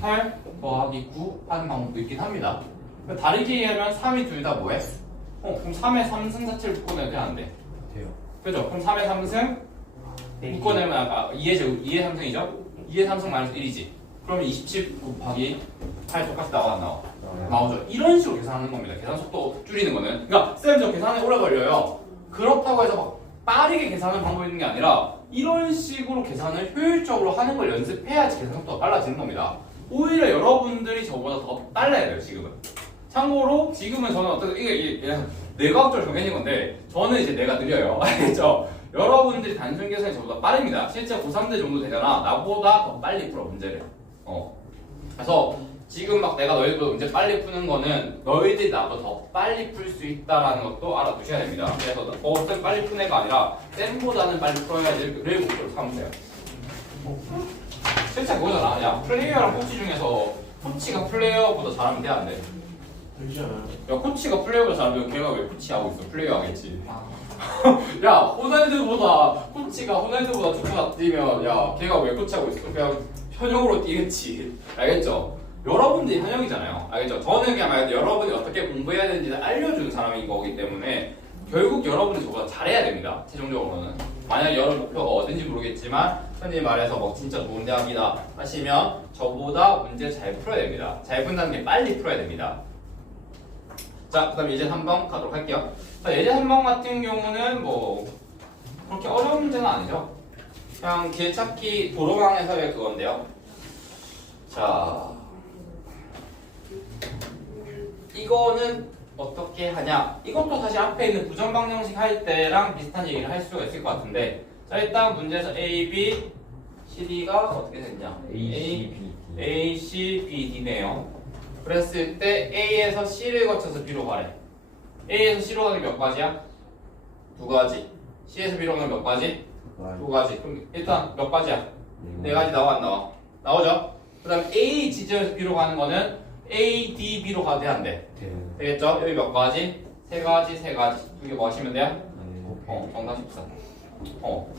18 더하기 9 하는 방법도 있긴 합니다. 다르게 얘기하면 3이 둘 다 뭐해? 그럼 3의 3승 자체를 묶어내도 돼, 안 돼? 돼요. 그죠? 그럼 3의 3승 묶어내면 아까 2의 3승이죠? 2의 3승 마이너스 1이지. 그러면 27 곱하기 8 똑같이 나와, 안 나와? 나와요. 나오죠. 이런 식으로 계산하는 겁니다. 계산 속도 줄이는 거는. 그러니까 쌤, 저 계산에 오래 걸려요. 그렇다고 해서 막 빠르게 계산하는 방법이 있는 게 아니라 이런 식으로 계산을 효율적으로 하는 걸 연습해야지 계산 속도가 빨라지는 겁니다. 오히려 여러분들이 저보다 더 빨라야 돼요, 지금은. 참고로 지금은 저는 어떻게 이게 그냥 내과학적으로 정해진 건데 저는 이제 내가 느려요. 알겠죠? 여러분들이 단순 계산이 저보다 빠릅니다. 실제 고3들 정도 되잖아. 나보다 더 빨리 풀어, 문제를. 그래서 지금 막 내가 너희들 문제 빨리 푸는 거는 너희들이 나보다 더 빨리 풀 수 있다라는 것도 알아두셔야 됩니다. 그래서 쌤 빨리 푸는 애가 아니라 쌤보다는 빨리 풀어야지를 목표로 삼으세요. 실제 그거잖아. 야, 플레이어랑 코치 중에서 코치가 플레이어보다 잘하면 돼, 안 돼? 되잖아요. 야, 코치가 플레이어보다 잘하면 걔가 왜 코치하고 있어? 플레이어 하겠지. 야, 호날두보다 코치가 호날두보다 축구가 뛰면 야, 걔가 왜 코치하고 있어? 그냥 현역으로 뛰겠지. 알겠죠? 여러분들이 현역이잖아요. 알겠죠? 저는 그냥 말 여러분이 어떻게 공부해야 되는지를 알려주는 사람인 거기 때문에 결국 여러분이 저보다 잘해야 됩니다. 최종적으로는. 만약 여러분 목표가 어딘지 모르겠지만 흔히 말해서 뭐 진짜 좋은 대학이다 하시면 저보다 문제 잘 풀어야 됩니다. 잘 푼다는 게 빨리 풀어야 됩니다. 자, 그 다음 예제 3번 가도록 할게요. 자, 예제 3번 같은 경우는 뭐 그렇게 어려운 문제는 아니죠. 그냥 길찾기 도로망에서의 그건데요. 자, 이거는 어떻게 하냐? 이것도 사실 앞에 있는 부정방정식 할 때랑 비슷한 얘기를 할 수가 있을 것 같은데, 자, 일단 문제에서 A, B, C, D가 어떻게 됐냐? A, C, B, D네요. 그랬을 때 A에서 C를 거쳐서 B로 가래. A에서 C로 가는 게 몇 가지야? 두 가지. C에서 B로 가는 몇 가지? 두 가지. 그럼 일단 몇 가지야? 네 가지 나와, 안 나와? 나오죠? 그 다음 A 지점에서 B로 가는 거는 A, D, B로 가도 돼, 안 돼? 돼요. 되겠죠? 여기 몇 가지? 세 가지, 세 가지. 두 개 뭐 하시면 돼요? 정답 14.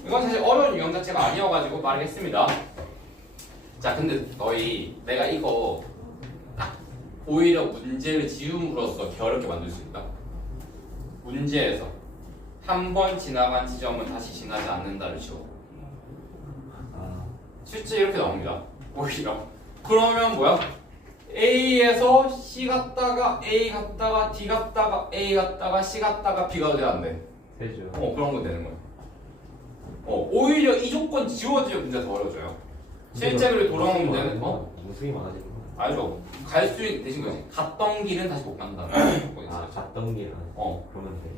이건 사실 어려운 유형 자체가 아니어가지고 말하겠습니다. 자 근데 너희 내가 이거 딱 오히려 문제를 지움으로써 어렵게 만들 수 있다. 문제에서 한 번 지나간 지점은 다시 지나지 않는다를 지워. 실제 이렇게 나옵니다. 오히려. 그러면 뭐야? A에서 C 갔다가 A 갔다가 D 갔다가 A 갔다가 C 갔다가 B가 돼야 안 돼. 되죠. 그런 거 되는 거야. 오히려 이 조건 지워지면 문제가 더 어려워져요. 실제로 돌아오는 문제는 무수히 많아지는 거. 알죠. 갈 수 되신 거지. 갔던 길은 다시 못 간다. 아, 갔던 길. 그러면 돼.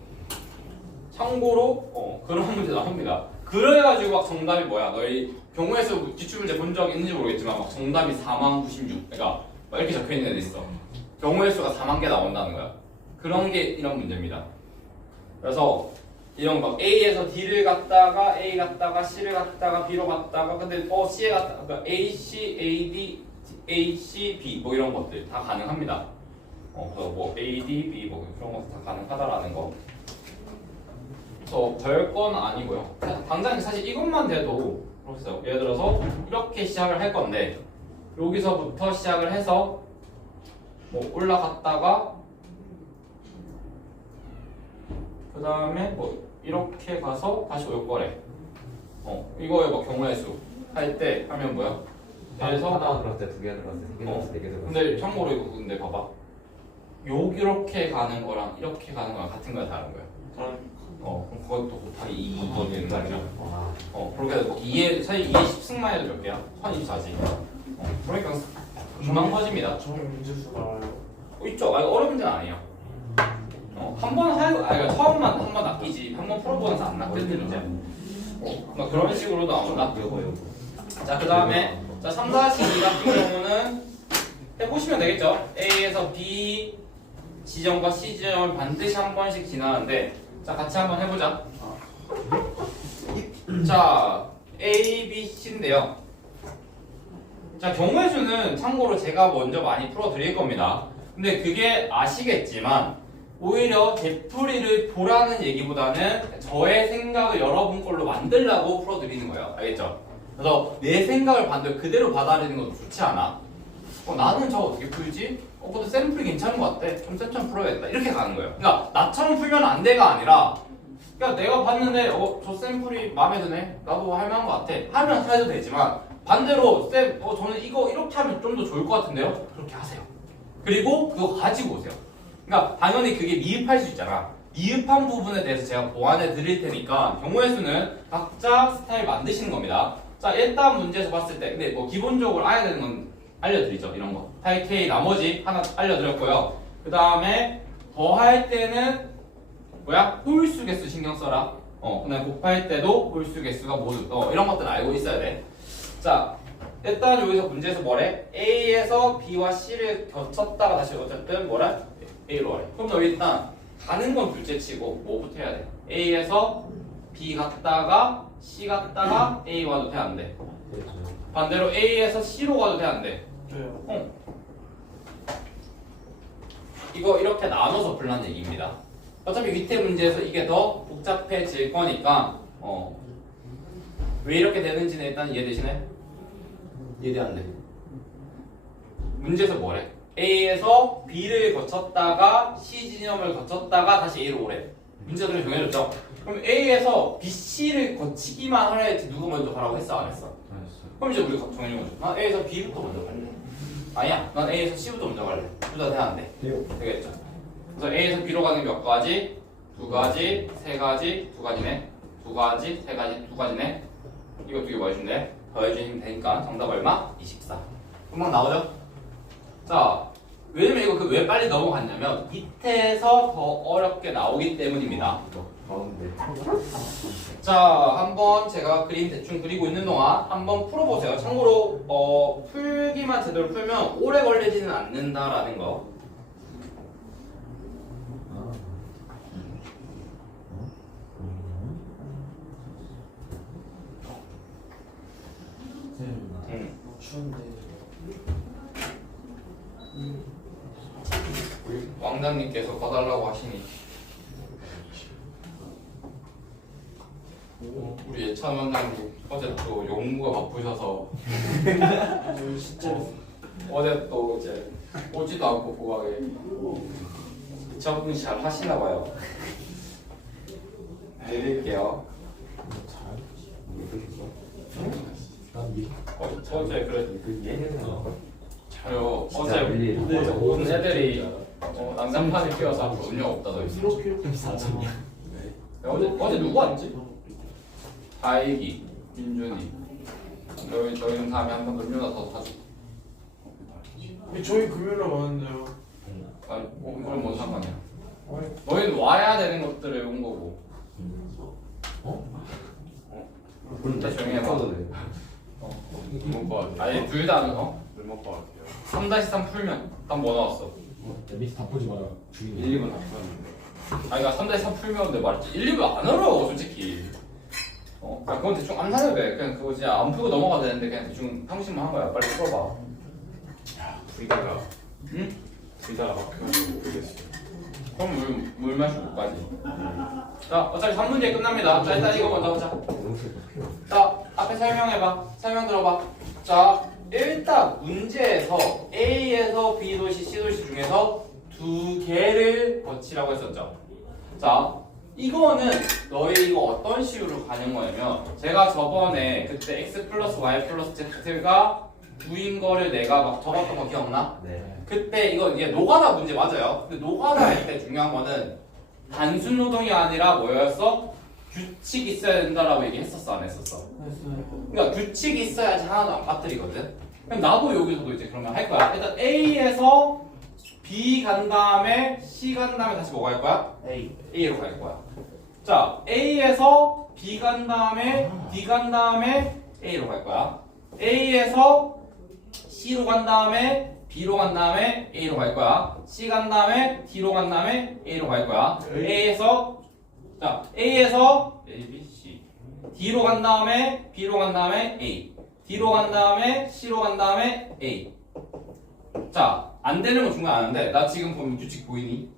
참고로 그런 문제 나옵니다. 그래가지고 막 정답이 뭐야? 너희 경우의 수 기출문제 본 적 있는지 모르겠지만 막 정답이 4만96. 그러니까 막 이렇게 적혀 있는 애도 있어. 경우의 수가 4만 개 나온다는 거야. 그런 게 이런 문제입니다. 그래서 이런 거 A에서 D를 갔다가 A 갔다가 C를 갔다가 B로 갔다가 근데 C에 갔다가 그러니까 A, C, A, D, A, C, B 뭐 이런 것들 다 가능합니다. 그래서 뭐 A, D, B 뭐 그런 것도 다 가능하다라는 거. 별건 아니고요. 당장 사실 이것만 돼도 그렇어요. 예를 들어서 이렇게 시작을 할 건데 여기서부터 시작을 해서 뭐 올라갔다가 그 다음에 뭐 이렇게 가서 다시 올 거래. 이거에 뭐 경우의 수 할 때 하면 뭐야? 그래서 하나 들어갈 때, 두 개 들어갈 때, 세 개 들어갈 때, 네 개 들어갈 때. 근데 참고로 이거 근데 봐봐. 이렇게 가는 거랑 이렇게 가는 거랑 같은 거야 다른 거야? 그럼 그것도 곱하기 2 되는 거죠. 그렇게 해서 2에 사실 2에 10승만 해도 몇 개야? 1024지. 그러니까 금방 퍼집니다. 처음 문제수가 있죠. 어려운 문제는 아니에요. 한번 하고 그러니까 처음만 한 번 낚이지 한 번 풀어보면서 안 낚이는 문제. 막 그런 식으로 나온다. 자, 그 다음에 자 3, 4식 2 같은 경우는 해보시면 되겠죠. A에서 B 지점과 C 지점을 반드시 한 번씩 지나는데 자 같이 한번 해보자. 자 A, B, C인데요. 자 경우의 수는 참고로 제가 먼저 많이 풀어드릴 겁니다. 근데 그게 아시겠지만 오히려 되풀이를 보라는 얘기보다는 저의 생각을 여러분 걸로 만들라고 풀어드리는 거예요. 알겠죠? 그래서 내 생각을 반대로 그대로 받아들이는 것도 좋지 않아. 나는 저거 어떻게 풀지? 그것도 샘플이 괜찮은 것 같아. 좀 쌤처럼 풀어야겠다. 이렇게 가는 거예요. 그러니까 나처럼 풀면 안 돼가 아니라 그러니까 내가 봤는데 저 샘플이 마음에 드네. 나도 할 만한 것 같아. 하면 해도 되지만 반대로 쌤 저는 이거 이렇게 하면 좀 더 좋을 것 같은데요? 그렇게 하세요. 그리고 그거 가지고 오세요. 그러니까 당연히 그게 미흡할 수 있잖아. 미흡한 부분에 대해서 제가 보완해 드릴 테니까 경우의 수는 각자 스타일 만드시는 겁니다. 자 일단 문제에서 봤을 때 근데 뭐 기본적으로 알아야 되는 건 알려드리죠. 이런 거 8K 나머지 하나 알려드렸고요. 그 다음에 더 할 때는 뭐야? 홀수 개수 신경 써라. 그다음에 곱할 때도 홀수 개수가 모두 이런 것들 알고 있어야 돼. 자 일단 여기서 문제에서 뭐래? A에서 B와 C를 겹쳤다가 다시 어쨌든 뭐래? A로 가래. 그럼 너 일단 가는 건 둘째치고 뭐부터 해야 돼? A에서 B 갔다가 C 갔다가 A 와도 돼 안 돼? 반대로 A에서 C로 가도 돼 안 돼? 돼요. 이거 이렇게 나눠서 풀란 얘기입니다. 어차피 밑에 문제에서 이게 더 복잡해질 거니까 왜 이렇게 되는지는 일단 이해되시나요? 이해 안 돼. 문제에서 뭐래? A에서 B를 거쳤다가 C 지점을 거쳤다가 다시 A로 오래. 문제가 좀 정해졌죠? 그럼 A에서 B, C를 거치기만 하려 했지 누구 먼저 가라고 했어? 안 했어? 그럼 이제 우리가 정해진 거죠. 난 A에서 B부터 먼저 갈래. 아니야, 난 A에서 C부터 먼저 갈래. 둘 다 돼 안 돼? 되겠죠? 그래서 A에서 B로 가는 게 몇 가지? 두 가지, 세 가지, 두 가지네. 두 가지, 세 가지, 두 가지네. 이거 두 개 뭐 해준대? 더해주시면 되니까 정답 얼마? 24. 금방 나오죠? 자, 왜냐면 이거 왜 빨리 넘어갔냐면 밑에서 더 어렵게 나오기 때문입니다. 자, 한번 제가 그림 대충 그리고 있는 동안 한번 풀어보세요. 참고로 풀기만 제대로 풀면 오래 걸리지는 않는다라는 거. 추운데. 우리 왕장님께서 봐달라고 하시니 우리 예찬 원장님 어제 또 용무가 바쁘셔서 진짜 어제 또 이제 오지도 않고 고하게 적응 잘 하시나 봐요. 내릴게요. 어제 그래 자요. 어제 온 애들이 난장판에 끼워서 앞으로 음료 없다 더 있어. 어제 누구 왔지? 다익이, 민준이. 너희는 다음에 한 번 음료나 더 사줘. 저희 금요일에 왔는데요. 아니, 그럼 뭔 상관이야? 너희는 와야 되는 것들을 온 거고. 진짜 조용히 해봐. 아니 둘 다 물 먹고 갈게요. 3-3 풀면 딱 뭐 나왔어? 밑에 다 보지 마라. 1, 2분 다 풀었는데. 아니 그러니까 3-3 풀면 근데 말했지 1, 2분 안 어려워 솔직히. 그건 대충 안 사도 돼. 그냥 그거 진짜 안 풀고 넘어가도 되는데 그냥 대충 상식만 한 거야. 빨리 풀어봐. 불다가 응? 불다가 막혀가지고 모르겠어요. 그럼 물 마시고 못 가지. 자 어차피 3문제 끝납니다. 자 일단 이거 먼저 보자. 자 앞에 설명해봐. 설명 들어봐. 자 일단 문제에서 A에서 B 도시, C 도시 중에서 두 개를 거치라고 했었죠. 자 이거는 너희 이거 어떤 식으로 가는 거냐면 제가 저번에 그때 X 플러스 Y 플러스 Z가 9인 거를 내가 막 적었던 거 기억나? 네. 그때 이거 이게 노가다 문제 맞아요. 근데 노가다 할 때 중요한 거는 단순 노동이 아니라 뭐였어? 규칙 있어야 된다라고 얘기했었어 안 했었어? 그러니까 규칙이 있어야지 하나도 안 빠뜨리거든. 그럼 나도 여기서도 이제 그러면 할 거야. 일단 A에서 B 간 다음에 C 간 다음에 다시 뭐 갈 거야? A로 갈 거야. 자 A에서 B 간 다음에 D 간 다음에 A로 갈 거야. A에서 C로 간 다음에 B로 간 다음에 A로 갈 거야. C 간 다음에 D로 간 다음에 A로 갈 거야. A에서 A, B, C D로 간 다음에 B로 간 다음에 A D로 간 다음에 C로 간 다음에 A. 자, 안 되는 건 중간 안 하는데 나 지금 보면 규칙 보이니?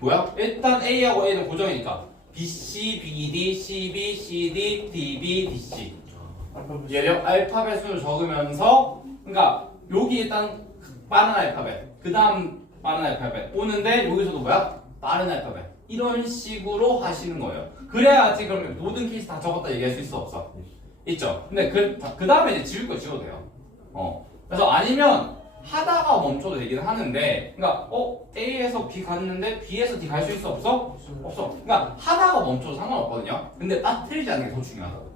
뭐야? 일단 A하고 A는 고정이니까 BC, BD, CB, CD, DB, DC 얘를 알파벳 수를 적으면서 그러니까 여기 일단 빠른 알파벳 그 다음 빠른 알파벳 오는데 여기서도 뭐야? 빠른 알파벳 이런 식으로 하시는 거예요. 그래야지 그러면 모든 케이스 다 적었다 얘기할 수 있어 없어? 있죠. 근데 그 다음에 이제 지울 거 지워도 돼요. 그래서 아니면 하다가 멈춰도 되기는 하는데 그러니까 A에서 B 갔는데 B에서 D 갈 수 있어 없어? 없어. 그러니까 하다가 멈춰도 상관없거든요. 근데 빠뜨리지 않는 게 더 중요하다고.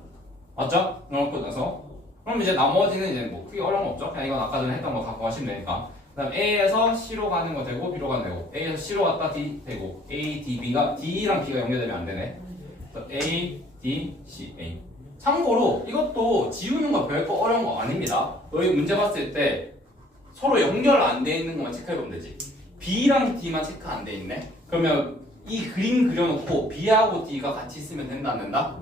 맞죠? 그렇고 나서 그럼 이제 나머지는 이제 뭐 크게 어려운 거 없죠. 그냥 이건 아까 전에 했던 거 갖고 가시면 되니까. 그다음 A에서 C로 가는 거 되고 B로 가는 거 되고 A에서 C로 갔다 D 되고 A, D, B가 D랑 B가 연결되면 안 되네. A, D, C, A. 참고로 이것도 지우는 거 별거 어려운 거 아닙니다. 너희 문제 봤을 때 서로 연결 안 돼 있는 것만 체크해 보면 되지. B랑 D만 체크 안 돼 있네. 그러면 이 그림 그려놓고 B하고 D가 같이 있으면 된다 안 된다?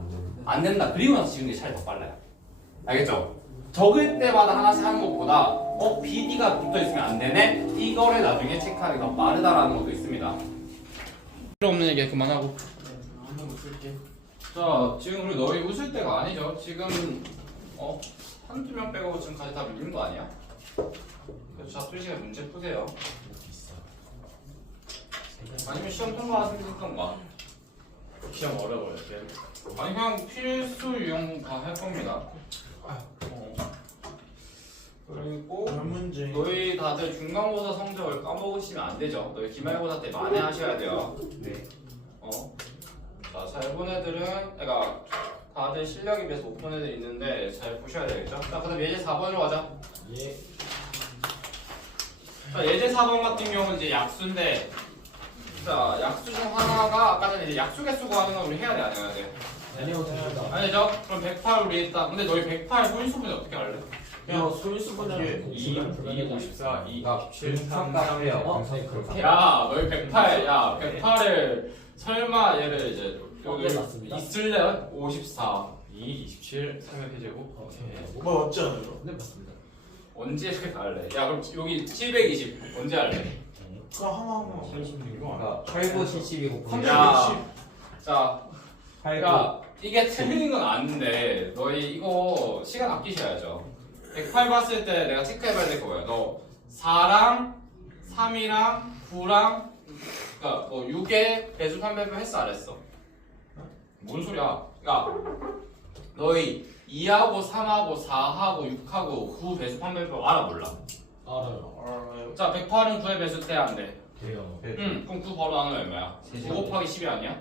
안 된다. 그리고 나서 지우는 게 차라리 더 빨라요. 알겠죠? 적을 때마다 하나씩 하는 것보다 BD가 붙어 있으면 안 되네. 이거를 나중에 체크하기 더 빠르다라는 것도 있습니다. 필요 없는 얘기 그만하고. 한번 쓸게. 자, 지금 우리 너희 웃을 때가 아니죠. 지금 한두 명 빼고 지금까지 다 밀린 거 아니야? 그래서 자, 2시간 문제 푸세요. 아니면 시험 통과하시면 됐던가. 시험 어려워요. 아니 그냥 필수 유형 다 할 겁니다. 그리고 몇 문제? 너희 다들 중간고사 성적을 까먹으시면 안 되죠. 너희 기말고사 때 만회하셔야 돼요. 네. 자, 잘 본 애들은 그러니까 다들 실력에 비해서 못 본 애들 있는데 잘 보셔야 되겠죠. 자, 그다음 예제 4번으로 가자. 예. 자, 예제 4번 같은 경우는 이제 약수인데, 자, 약수 중 하나가 아까 전에 이제 약수 개수 구하는 건 우리 해야 돼, 안 해야 돼? 아니요, 됩니다. 아니죠? 그럼 108 우리 일단 근데 너희 108 소인수분이 어떻게 할래? 그냥 소인수분은 2, 54, 2, 7, 3, 3. 야, 너희 108, 야, 108을 설마 얘를 이제 여기 맞습니다. 있을래? 54. 2, 27, 3의 세제곱. 뭐 맞지 않아요? 네, 맞습니다. 언제 이렇게 할래? 야, 그럼 여기 720 언제 할래? 그 하나 36거 아니야? 그러니까 8, 9, 72 곱하기 야, 자, 8, 9. 야, 이게 틀린 건 아는데 너희 이거 시간 아끼셔야죠. 108 봤을 때 내가 체크해봐야 될 거예요. 너 4랑 3이랑 9랑 그러니까 뭐 6에 배수 판별표 했어 안 했어? 뭔 소리야? 그러니까 너희 2하고 3하고 4하고 6하고 9 배수 판별표 알아 몰라? 알아요. 알아요. 자 108은 9의 배수 돼 안 돼? 돼요. 응 그럼 9 바로 나누면 얼마야? 9 곱하기 10이 아니야?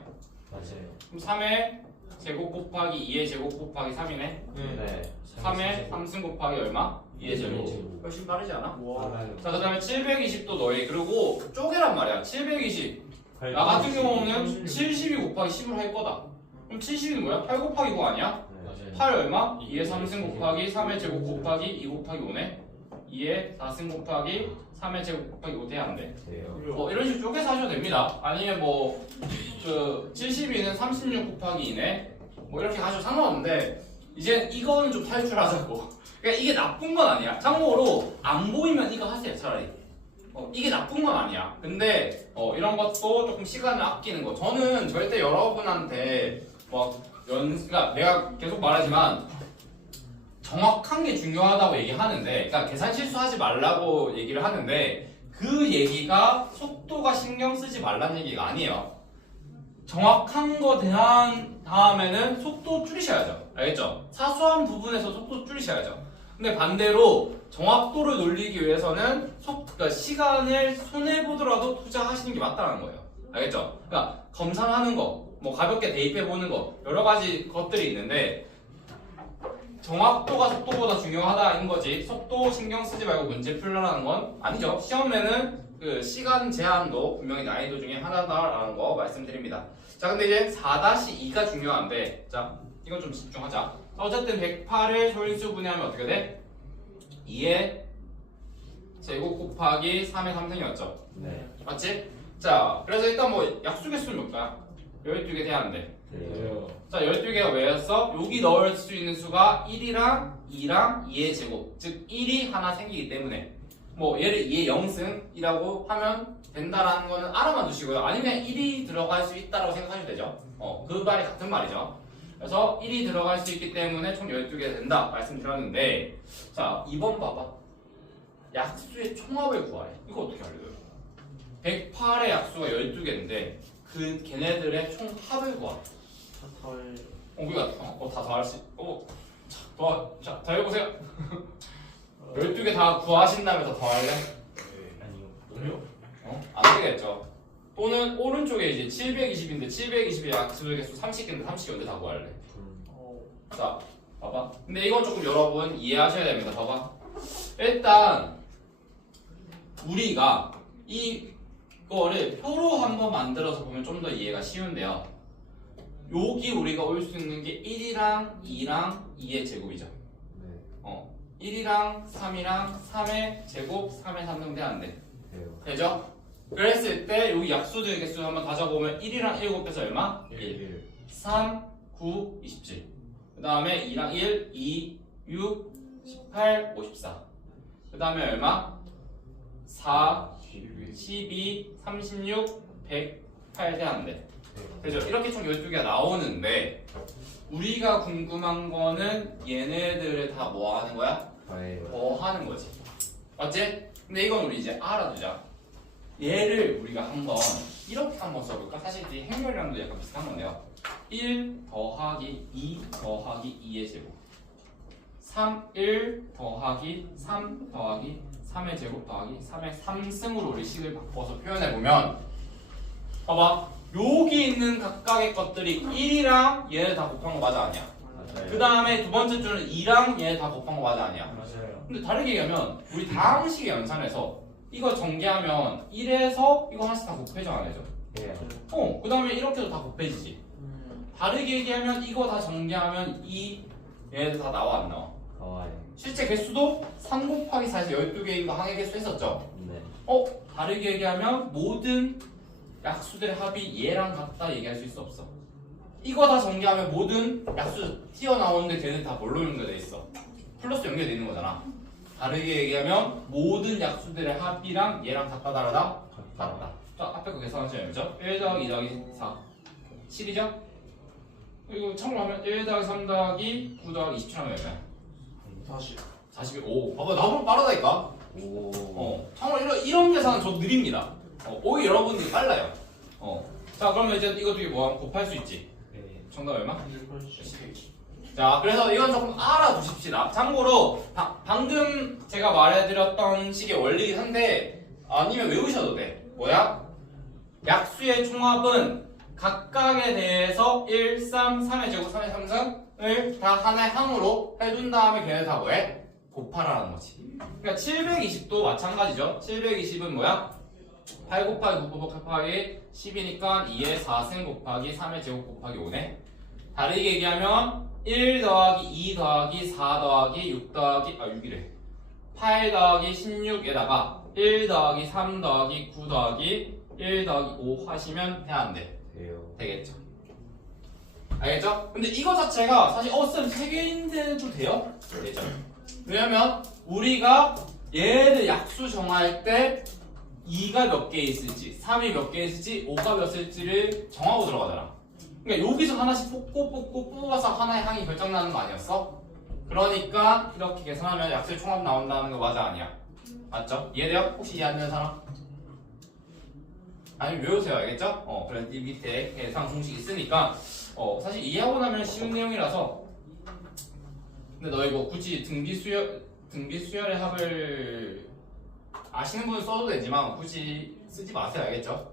맞아요. 그럼 3의 제곱 곱하기 2의 제곱 곱하기 3이네? 네. 3의 3승 곱하기 얼마? 2의 제곱 제곱. 훨씬 빠르지 않아? 와. 알아요. 자 그 다음에 720도 너희 그리고 쪼개란 말이야 720 나 같은 경우는 72 곱하기 10을 할 거다 그럼 72는 뭐야? 8 곱하기 9 아니야? 맞아요. 8 얼마? 2의 3승 곱하기 3의 제곱 곱하기 2 곱하기 5네 2의 4승 곱하기 3의 제곱 곱하기 5 돼야 안 돼? 돼요. 이런 식으로 쪼개서 하셔도 됩니다 아니면 뭐 72는 36 곱하기 2네 뭐 이렇게 하셔도 상관없는데 이제 이거는 좀 탈출하자고 그러니까 이게 나쁜 건 아니야 참고로 안 보이면 이거 하세요 차라리 이게 나쁜 건 아니야 근데 이런 것도 조금 시간을 아끼는 거 저는 절대 여러분한테 그러니까 내가 계속 말하지만 정확한 게 중요하다고 얘기하는데 그러니까 계산 실수하지 말라고 얘기를 하는데 그 얘기가 속도가 신경 쓰지 말라는 얘기가 아니에요 정확한 거 대한 다음에는 속도 줄이셔야죠 알겠죠? 사소한 부분에서 속도 줄이셔야죠 근데 반대로 정확도를 놀리기 위해서는 그러니까 시간을 손해보더라도 투자하시는 게 맞다는 거예요 알겠죠? 그러니까 검사하는 거, 뭐 가볍게 대입해보는 거 여러 가지 것들이 있는데 정확도가 속도보다 중요하다인 거지 속도 신경 쓰지 말고 문제 풀라는 건 아니죠 시험에는 그 시간 제한도 분명히 난이도 중에 하나다라는 거 말씀드립니다 자 근데 이제 4-2가 중요한데 자 이건 좀 집중하자 어쨌든 108을 소인수 분해하면 어떻게 돼? 2의 제곱 곱하기 3의 3승이었죠 네. 맞지? 자 그래서 일단 뭐 약수 개수는 몇 개야? 12개 돼야 안 돼. 돼요. 자 12개가 왜였어? 여기 넣을 수 있는 수가 1이랑 2랑 2의 제곱 즉 1이 하나 생기기 때문에 뭐 얘를 2의 0승이라고 하면 된다라는 거는 알아만 두시고요 아니면 1이 들어갈 수 있다라고 생각하셔도 되죠 그 말이 같은 말이죠 그래서 1이 들어갈 수 있기 때문에 총 12개가 된다 말씀드렸는데 자 2번 봐봐 약수의 총합을 구하래 이거 어떻게 알려줘요? 108의 약수가 12개인데 그 걔네들의 총합을 구하래 달. 우리가 다 더할 수 자, 더 해보세요 12개 다 구하신 다음에 더 더할래? 아니요. 뭐요? 안 되겠죠 또는 오른쪽에 이제 720인데 720의 약수의 개수 30개인데 30개 언제 다 구할래? 자 봐봐 근데 이건 조금 여러분 이해하셔야 됩니다 봐봐 일단 우리가 이거를 표로 한번 만들어서 보면 좀 더 이해가 쉬운데요 여기 우리가 올 수 있는 게 1이랑 2랑 2의 제곱이죠 네. 1이랑 3이랑 3의 제곱 3의 3승 돼안돼 돼요. 되죠? 그랬을 때 여기 약수들 개수 한번 다져보면 1이랑 1 곱해서 얼마? 1. 3, 9, 27. 그 다음에 2랑 1, 2, 6, 18, 54. 그 다음에 얼마? 4, 12, 36, 108 돼안돼 되죠? 이렇게 총 12개가 나오는데 우리가 궁금한 거는 얘네들을 다 뭐 하는 거야? 더해요. 더 하는 거지 맞지? 근데 이건 우리 이제 알아두자 얘를 우리가 한번 이렇게 한번 써볼까? 사실 이 행렬이랑도 약간 비슷한 건데요 1 더하기 2 더하기 2의 제곱 3, 1 더하기 3 더하기 3의 제곱 더하기 3의 3승으로 우리 식을 바꿔서 표현해보면 봐봐 여기 있는 각각의 것들이 1이랑 얘를 다 곱한 거 맞아 아니야? 맞아요. 그 다음에 두 번째 줄은 2랑 얘를 다 곱한 거 맞아 아니야? 맞아요. 근데 다르게 얘기하면 우리 다항식의 연산에서 이거 전개하면 1에서 이거 하나씩 다 곱해져 안 해줘? 돼요. 그 다음에 이렇게도 다 곱해지지 다르게 얘기하면 이거 다 전개하면 얘네들 다 나와 안 나와? 더해요. 실제 개수도 3 곱하기 4에서 12개인 거 항의 개수 했었죠? 네. 다르게 얘기하면 모든 약수들의 합이 얘랑 같다 얘기할 수 있어 없어? 이거 다 전개하면 모든 약수 튀어나오는데 걔는 다 뭘로 연결돼 있어? 플러스 연결돼 있는 거잖아 다르게 얘기하면 모든 약수들의 합이랑 얘랑 같다 다르다? 같다 자 앞에 거 계산하시면 되죠? 1 더하기 2 더하기 4 7이죠? 이거 참고로 하면 1 더하기 3 더하기 9 더하기 27 하면 얼마야? 40이 5. 봐봐 나보다 빠르다니까. 참고로 이런 계산은 저 느립니다. 오히려 여러분들이 빨라요. 자 그러면 이제 이것도 뭐 곱할 수 있지. 정답 얼마? 자 그래서 이건 조금 알아두십시다. 참고로 방금 제가 말해드렸던 식의 원리긴 한데 아니면 외우셔도 돼. 뭐야? 약수의 총합은 각각에 대해서 1, 3, 3의 제곱, 3의 3승을 다 하나의 항으로 해둔 다음에 걔네 다 뭐해? 곱하라는 거지. 그러니까 720도 마찬가지죠. 720은 뭐야? 8 곱하기 9 곱하기 10이니까 2의 4승 곱하기 3의 제곱 곱하기 5네. 다르게 얘기하면 1 더하기 2 더하기 4 더하기 6 더하기 6이래 8 더하기 16에다가 1 더하기 3 더하기 9 더하기 1 더하기 5 하시면 돼 안 돼? 돼요. 되겠죠. 알겠죠? 근데 이거 자체가 사실 쌤 3개인데도 돼요? 되죠. 왜냐면 우리가 얘를 약수 정할 때 2가 몇 개 있을지 3이 몇 개 있을지 5가 몇 있을지를 정하고 들어가잖아. 그러니까 여기서 하나씩 뽑고 뽑아서 하나의 항이 결정나는 거 아니었어? 그러니까 이렇게 계산하면 약수의 총합 나온다는 거 맞아 아니야? 맞죠? 이해돼요? 혹시 이해 안 되는 사람? 아니면 외우세요 알겠죠? 그래 이 밑에 계산 공식 있으니까 사실 이해하고 나면 쉬운 내용이라서 근데 너 이거 굳이 등비 수열의 합을 아시는 분은 써도 되지만 굳이 쓰지 마세요 알겠죠?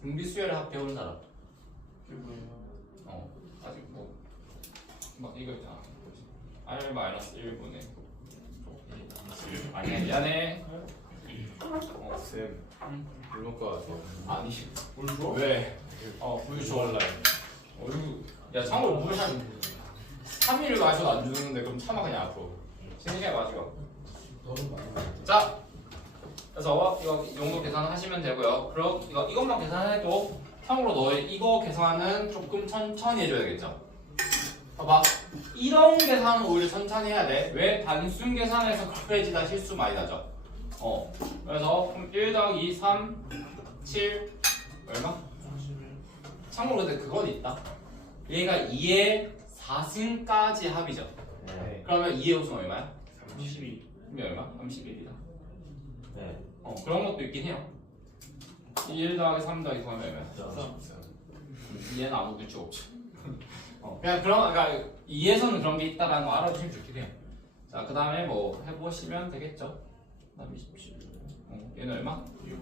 등비 수열의 합 배우는 사람 아직 막 이거 있잖아. R-1분의 아니야 미안해. 쌤 물 먹고 와서 아니 물 줘? 왜? 물 줘. 야 참고로 물 한 3일 마셔도 안 주는데 그럼 참아 그냥 앞으로. 신기하게 마시고. 자 그래서 이거 이 정도 계산하시면 되고요. 그럼 이것만 계산해도 참고로 너희 이거 계산은 조금 천천히 해줘야겠죠. 봐봐 이런 계산은 오히려 천천히 해야 돼. 왜? 단순 계산에서 급해지다 실수 많이 나죠. 그래서 1 더하기 2, 3, 7 얼마? 참고로 근데 그건 있다. 얘가 2의 4승까지 합이죠. 네. 그러면 2의 호수는 얼마야? 32. 그럼 얼마? 31이다. 네. 그런 것도 있긴 해요. 1 더하기 3 더하기 9 하면 얼마야? 얘는 아무 규칙 없죠. 그냥 그러니까 2에서는 그런 게 있다라는 거 알아두시면 좋긴 해요. 자, 그 다음에 뭐 해보시면 되겠죠. 그 다음 27. 얘는 얼마? 6.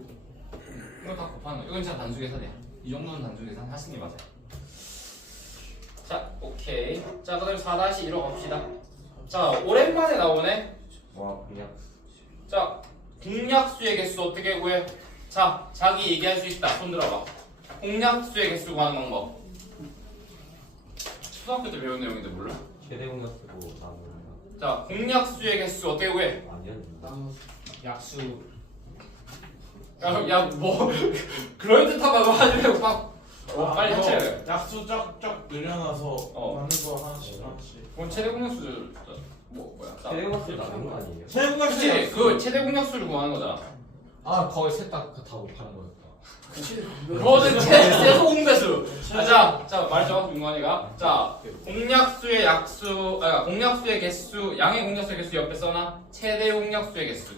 이거 다 곱하는 거. 이건 진짜 단수 계산이야. 이 정도는 단수 계산 하시는 게 맞아요. 자, 오케이. 자, 그 다음에 4-1로 갑시다. 자, 오랜만에 나오네. 와 그냥 자, 공약수의 개수 어떻게 구해? 자, 자기 얘기할 수 있다. 손 들어봐. 공약수의 개수 구하는 방법. 초등학교 때 배운 내용인데 몰라? 최대 공약 쓰고 나오는 자, 공약수의 개수 어떻게 구해? 거 아니었는데. 약수. 야, 뭐 그럴듯하다고 하지 말고 빨리 해줘요. 약수 쫙쫙 늘려놔서 많은 거 하나씩. 그건 최대 공약수 뭐야? 최대 공약 쓰고 나오는 거 아니에요? 그치, 그 최대 공약수를 구하는 거잖아. 거의 셋다 곱하는 거였다. 그거는 최소 공배수. 자 말해줘 윤건이가. 자 공약수의 약수, 공약수의 개수, 양의 공약수의 개수 옆에 써놔. 최대 공약수의 개수.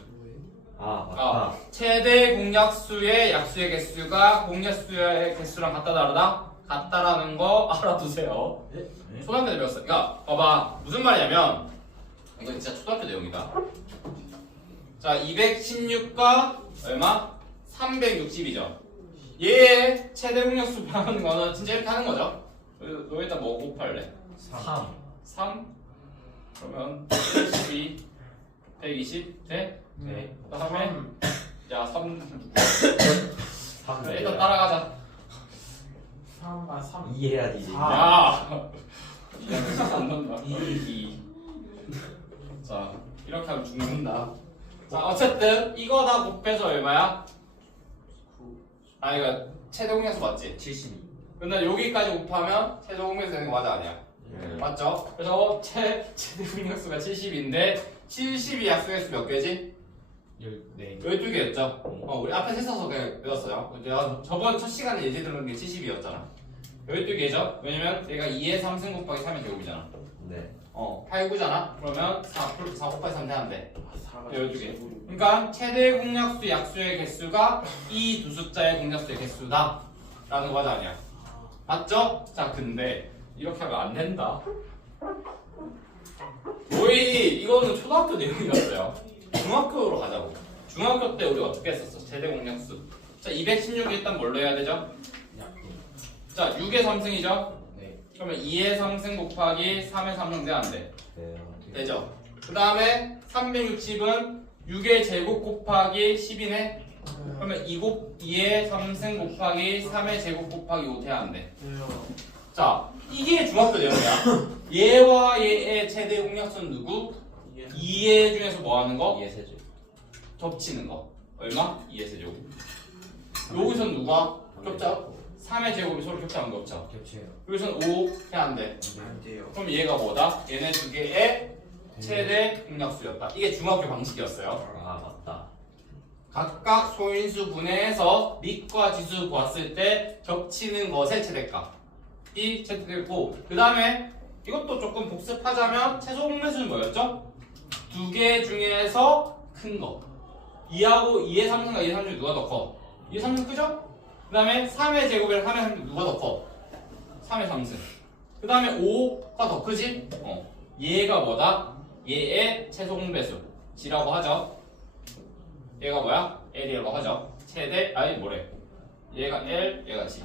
맞다. 최대 공약수의 약수의 개수가 공약수의 개수랑 같다 다르다? 같다라는 거 알아두세요. 초등학교 때 배웠어. 그러니까 봐봐 무슨 말이냐면 이거 진짜 초등학교 내용이다. 자 216과 얼마? 360이죠. 얘의 최대 공약수 하는 거는 진짜 이렇게 하는 거죠. 너 일단 뭐 곱할래? 3 그러면 112 120 돼? 네. 그 다음에 야 3 3 일단 따라가자. 3. 이해해야지. 이제. 야 이해하면 안 난다. 2 자 이렇게 하면 죽는다. 자 어쨌든 이거 다 곱해서 얼마야? 이거 최대 공약수 맞지? 72. 근데 여기까지 곱하면 최대 공약수 되는 거 맞아 아니야? 네. 맞죠? 그래서 최대 공약수가 70인데 70이 약수의 수 몇 개지? 14개. 12개였죠? 우리 앞에 세서서 그냥 외웠어요. 내가 저번 첫 시간에 예제 들은 게 70이었잖아. 12개죠? 왜냐면 얘가 2의 3승 곱하기 3의 제곱이잖아. 네. 8, 9잖아? 그러면 4 곱하기 3 되면 돼. 4가 12개. 그러니까 최대 공약수 약수의 개수가 이 두 숫자의 공약수의 개수다 라는 과자 아니야. 맞죠? 자, 근데 이렇게 하면 안 된다. 거의 이거는 초등학교 내용이었어요. 중학교로 가자고. 중학교 때 우리 어떻게 했었어? 최대 공약수. 자, 216이 일단 뭘로 해야 되죠? 자, 6의 3승이죠? 네. 그러면 2의 3승 곱하기 3의 3승 돼야 안 돼? 네. 되죠? 그 다음에 360은 6의 제곱 곱하기 10이네? 그러면 2의 3승 곱하기 3의 제곱 곱하기 5 돼야 안 돼? 자, 이게 중학교 내용이야. 얘와 얘의 최대 공약수는 누구? 2의 중에서 뭐 하는 거? 2의 세제. 겹치는 거. 얼마? 2의 세제곱. 여기선 누가? 겹쳐? 3의 제곱이 서로 겹쳐 안 겹쳐? 겹쳐요. 여기선 5 해야 안 돼? 안 돼요. 그럼 얘가 뭐다? 얘네 두 개의 최대 공약수였다. 이게 중학교 방식이었어요. 아 맞다. 각각 소인수 분해해서 밑과 지수 보았을 때 겹치는 것의 최대값이 채택됐고, 그 다음에 이것도 조금 복습하자면 최소 공배수는 뭐였죠? 두 개 중에서 큰 거. 2하고 2의 3승과 2의 3승 누가 더 커? 2의 3승 크죠? 그 다음에 3의 제곱이랑 3의 3승 누가 더 커? 3의 3승. 그 다음에 5가 더 크지? 얘가 뭐다? 얘의 최소 공배수 G라고 하죠. 얘가 뭐야? L이라고 하죠. 최대, 아니 뭐래? 얘가 L, 얘가 G.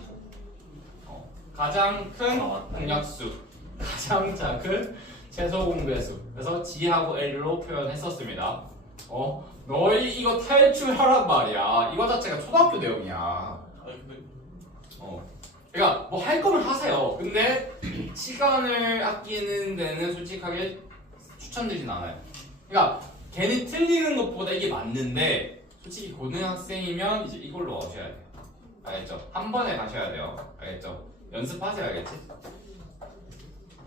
가장 큰 공약수, 가장 작은 최소 공배수. 그래서 G하고 L로 표현했었습니다. 너희 이거 탈출하란 말이야. 이거 자체가 초등학교 내용이야. 아니 근데 그러니까 뭐 할 거면 하세요. 근데 시간을 아끼는 데는 솔직하게 추천드리진 않아요. 그러니까 괜히 틀리는 것보다 이게 맞는데 솔직히 고등학생이면 이제 이걸로 오셔야 돼요. 알겠죠? 한 번에 가셔야 돼요. 알겠죠? 연습하세요. 알겠지?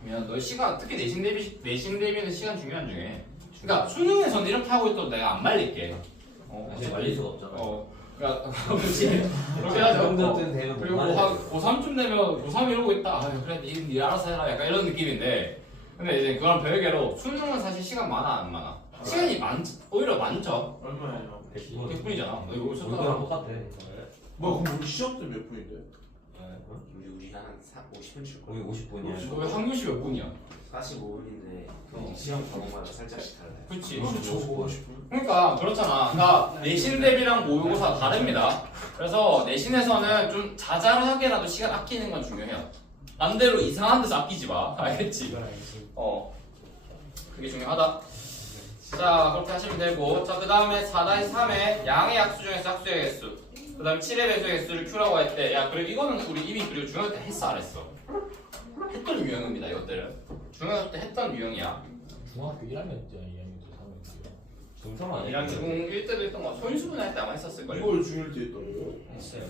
그러면 너 시간, 특히 내신 대비는 시간 중요한 중에. 그러니까 수능에서는 이렇게 하고 있어도 내가 안 말릴게. 사실 말릴 수가 없잖아. 그러니까 그렇지. 그렇게 하죠. 정도쯤 되면 그리고 못 말려. 고3쯤 되면 고3 이러고 있다. 아유 그래 니 알아서 해라. 약간 이런 느낌인데. 근데 이제 그런 별개로 수능은 사실 시간 많아 안 많아? 시간이 오히려 많죠. 얼마예요? 100분이잖아. 너 이거 우리랑 썼잖아. 똑같아. 뭐 그럼 우리 시험 때 몇 분인데? 우리 한 50분 줄 우리 거야. 50분이야. 너왜 한교시 몇 분이야? 45분인데 시험 과목마다 살짝씩 달라요. 그렇지. 저거 50분? 그러니까 그렇잖아. 그러니까 내신 대비랑 모의고사 다릅니다. 그래서 내신에서는 좀 자잘하게라도 시간 아끼는 건 중요해요. 남대로 이상한 데서 아끼지 마. 알겠지? 그게 중요하다. 자, 그렇게 하시면 되고. 자, 그 다음에 4-3의 양의 약수 중에서 약수의 개수. 그 다음에 7의 배수의 개수를 Q라고 할 때, 야, 그리고 이거는 우리 이미 그리고 중학교 때 했어, 안 했어? 했던 유형입니다, 이것들은. 중학교 때 했던 유형이야. 중학교 1학년 때 2학년 때 3학년 때 중성 아니야? 이랑 중1 때도 했던 거, 소인수분 할 때 아마 했었을걸요? 이걸 중일 때 했던 거예요? 했어요.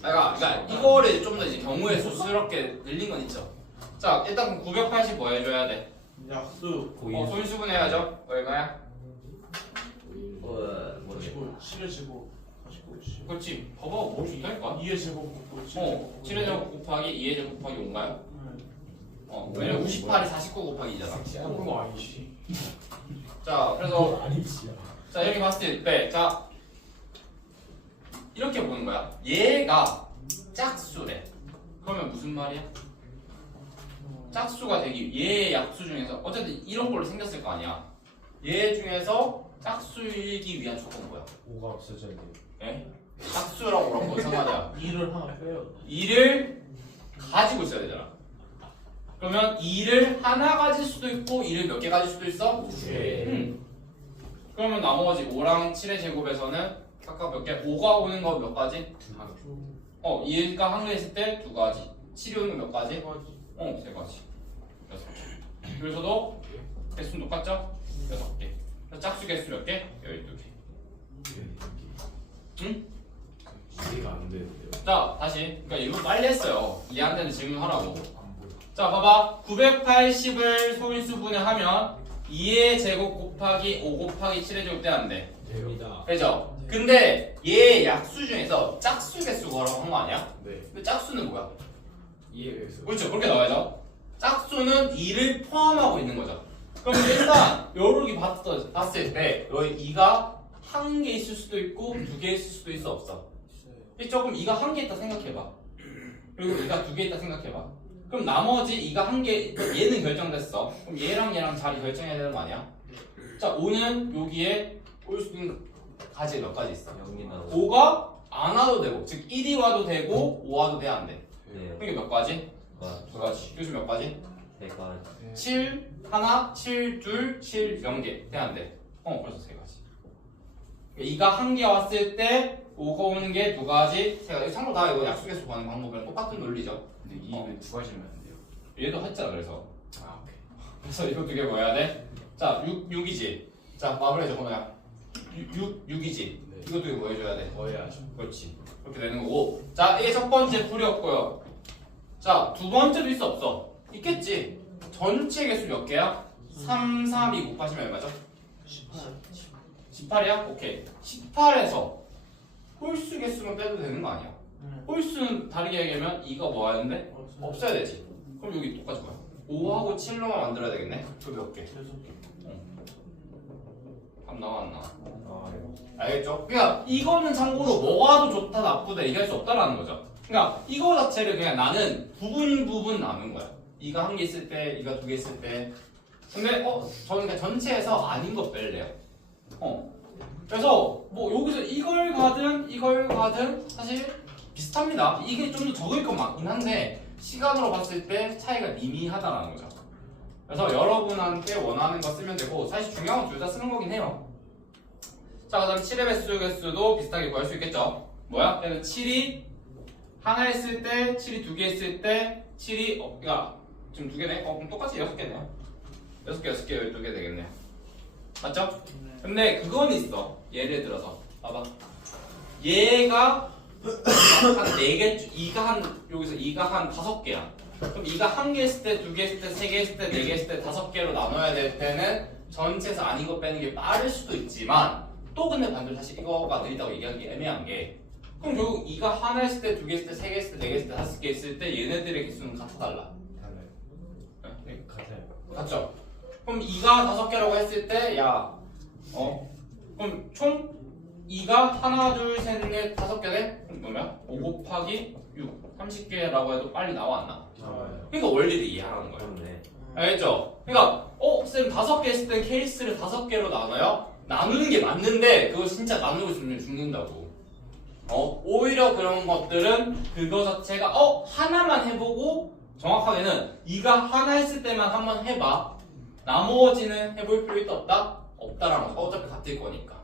그러니까 이거를 좀 더 이제 경우에 수스럽게 늘린 건 있죠. 자, 일단 980 뭐 해줘야 돼? 약수 소인수분 해야죠. 얼마야? 모르겠어. 7의 제곱 49 10 그렇지. 봐봐, 뭐 좋다니까? 2의 제곱 곱고 7의 제곱 곱하기 2의 제곱 곱하기 5인가요? 왜냐면 98이 49 곱하기 2잖아. 그런 거 아니지. 자, 그래서 아니지야. 자 이렇게 봤을 때, 자 이렇게 보는 거야. 얘가 짝수래. 그러면 무슨 말이야? 짝수가 되기 얘의 약수 중에서 어쨌든 이런 걸로 생겼을 거 아니야. 얘 중에서 짝수이기 위한 조건은 뭐야? 5가 없어져야 돼. 예? 짝수라고 그런 거 상하자. 2를 하나 빼요. 2를 가지고 있어야 되잖아. 그러면 2를 하나 가질 수도 있고 2를 몇 개 가질 수도 있어? 그러면 나머지 5랑 7의 제곱에서는 각각 몇 개? 5가 오는 거 몇 가지? 2가 한 개 있을 때 2가지. 7이 오는 거 몇 가지? 3가지. 6개. 여기서도 개수는 똑같죠? 6개. 그래서 짝수 개수 몇 개? 12개. 응? 이해가 안 되는데요. 자, 다시. 그러니까 이거 빨리 했어요. 이해 안 되는 질문 하라고. 자, 봐봐. 980을 소인수분해 하면 2의 제곱 곱하기 5 곱하기 7의 제곱 돼야 안 돼. 됩니다. 되죠? 근데 얘 약수 중에서 짝수 개수 구하라고 한 거 아니야? 네. 근데 짝수는 뭐야? 이해했어. 그렇죠. 그렇게 나와야죠. 짝수는 2를 포함하고 있는 거죠. 그럼 일단 여기 봤을 때 여기 2가 한 개 있을 수도 있고 2개 있을 수도 있어 없어? 조금 2가 한 개 있다 생각해봐. 그리고 2가 2개 있다 생각해봐. 그럼 나머지 2가 한 개, 얘는 결정됐어. 그럼 얘랑 자리 결정해야 되는 거 아니야? 자, 5는 여기에 올 수 있는 가지 몇 가지 있어? 0이나 5가 안 와도 되고, 즉 1이 와도 되고 5 와도 돼, 안 돼? 네. 그게 몇 가지? 아, 두 가지. 요즘 몇 가지? 내가 7, 하나, 7, 둘, 7, 0개. 돼, 안 돼? 벌써 세 가지. 2가 한 개 왔을 때 5가 오는 게 두 가지, 세 가지. 참고로 다 이거 약속에서 구하는 방법이랑 똑같은 논리죠. 근데 이는 두 가지면 안 돼요. 얘도 했잖아, 그래서. 아 오케이. 그래서 이거 두 개 뭐 해야 돼? 자, 6이지. 자, 마무리해줘, 건우야. 6이지. 네. 이거 두 개 뭐 해줘야 돼? 뭐 해야죠? 그렇지. 그렇게 되는 거고. 자, 이게 첫 번째 풀이었고요. 자, 두 번째도 있어, 없어? 있겠지. 전체 개수 몇 개야? 3, 3, 2 곱하시면 얼마죠? 18이야? 오케이. 18에서 홀수 개수만 빼도 되는 거 아니야? 홀수는 다르게 얘기하면 2가 뭐 하는데? 없어야 되지. 그럼 여기 똑같이 뭐야? 5하고 7로만 만들어야 되겠네? 그 몇 개? 답 나와 안 나와? 아 이거. 알겠죠? 그러니까 이거는 참고로 뭐가 더 좋다 나쁘다 얘기할 수 없다라는 거죠. 그러니까 이거 자체를 그냥 나는 부분 나눈 거야. 이가 한 개 있을 때, 이가 두 개 있을 때. 근데 저는 그냥 전체에서 아닌 거 뺄래요. 그래서 뭐 여기서 이걸 가든 사실 비슷합니다. 이게 좀 더 적을 건 맞긴 한데 시간으로 봤을 때 차이가 미미하다라는 거죠. 그래서 여러분한테 원하는 거 쓰면 되고 사실 중요한 건 둘 다 쓰는 거긴 해요. 자, 그 다음 7의 배수 개수도 비슷하게 구할 수 있겠죠. 뭐야? 얘는 7이 하나 했을 때, 7이 두 개 했을 때, 7이 지금 두 개네? 그럼 똑같이 6개네요. 6개, 12개 되겠네요. 맞죠? 근데 그건 있어. 예를 들어서 봐봐. 얘가 한 4개, 여기서 2가 한 5개야. 그럼 2가 한 개 했을 때, 두 개 했을 때, 세 개 했을 때, 4개 했을 때, 5개로 나눠야 될 때는 전체에서 아닌 거 빼는 게 빠를 수도 있지만 또 근데 반대로 사실 이거가 느리다고 얘기하기 애매한 게 그럼 결국 2가 하나 했을 때, 두 개 했을 때, 세 개 했을 때, 4개 했을 때, 5개 했을 때 얘네들의 개수는 같아 달라? 달라요. 네? 같아요. 같죠? 그럼 2가 5개라고 했을 때 그럼 총 2가 하나, 둘, 셋, 넷, 5개 돼? 그럼 뭐냐? 5 곱하기 6, 30개라고 해도 빨리 나와 안 나와? 나와요. 그러니까 원리를 이해하는 거야. 그렇네. 알겠죠? 그러니까 쌤 5개 했을 때 케이스를 5개로 나눠요? 나누는 게 맞는데 그거 진짜 나누고 있으면 죽는다고. 오히려 그런 것들은 그거 자체가 하나만 해보고 정확하게는 2가 하나 했을 때만 한번 해봐. 나머지는 해볼 필요 있다 없다? 없다라는 거. 어차피 같을 거니까.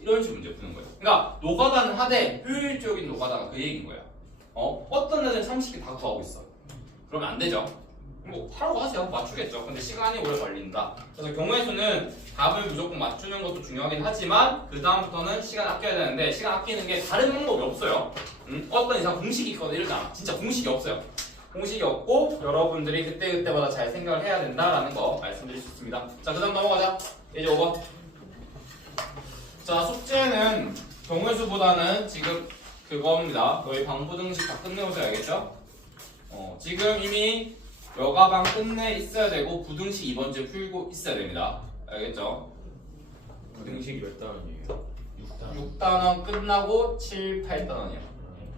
이런 식으로 문제 푸는 거예요. 그러니까 노가다는 하되 효율적인 노가다가 그 얘기인 거야. 어떤 애들은 30개 다 구하고 있어. 그러면 안 되죠. 뭐 하라고 하세요. 맞추겠죠. 근데 시간이 오래 걸린다. 그래서 경우의 수는 답을 무조건 맞추는 것도 중요하긴 하지만 그 다음부터는 시간 아껴야 되는데 시간 아끼는 게 다른 방법이 없어요. 어떤 이상 공식이 있거든. 이러잖아. 진짜 공식이 없어요. 공식이 없고 여러분들이 그때그때마다 잘 생각을 해야 된다라는 거 말씀드릴 수 있습니다. 자, 그 다음 넘어가자. 예제 5번. 자, 숙제는 경우의 수보다는 지금 그겁니다. 너희 방부등식 다 끝내오셔야 알겠죠? 지금 이미 여가방 끝내 있어야 되고 부등식 이번 주에 풀고 있어야 됩니다. 알겠죠? 부등식 몇 단원이에요? 6단원. 6단원 끝나고 7, 8단원이요.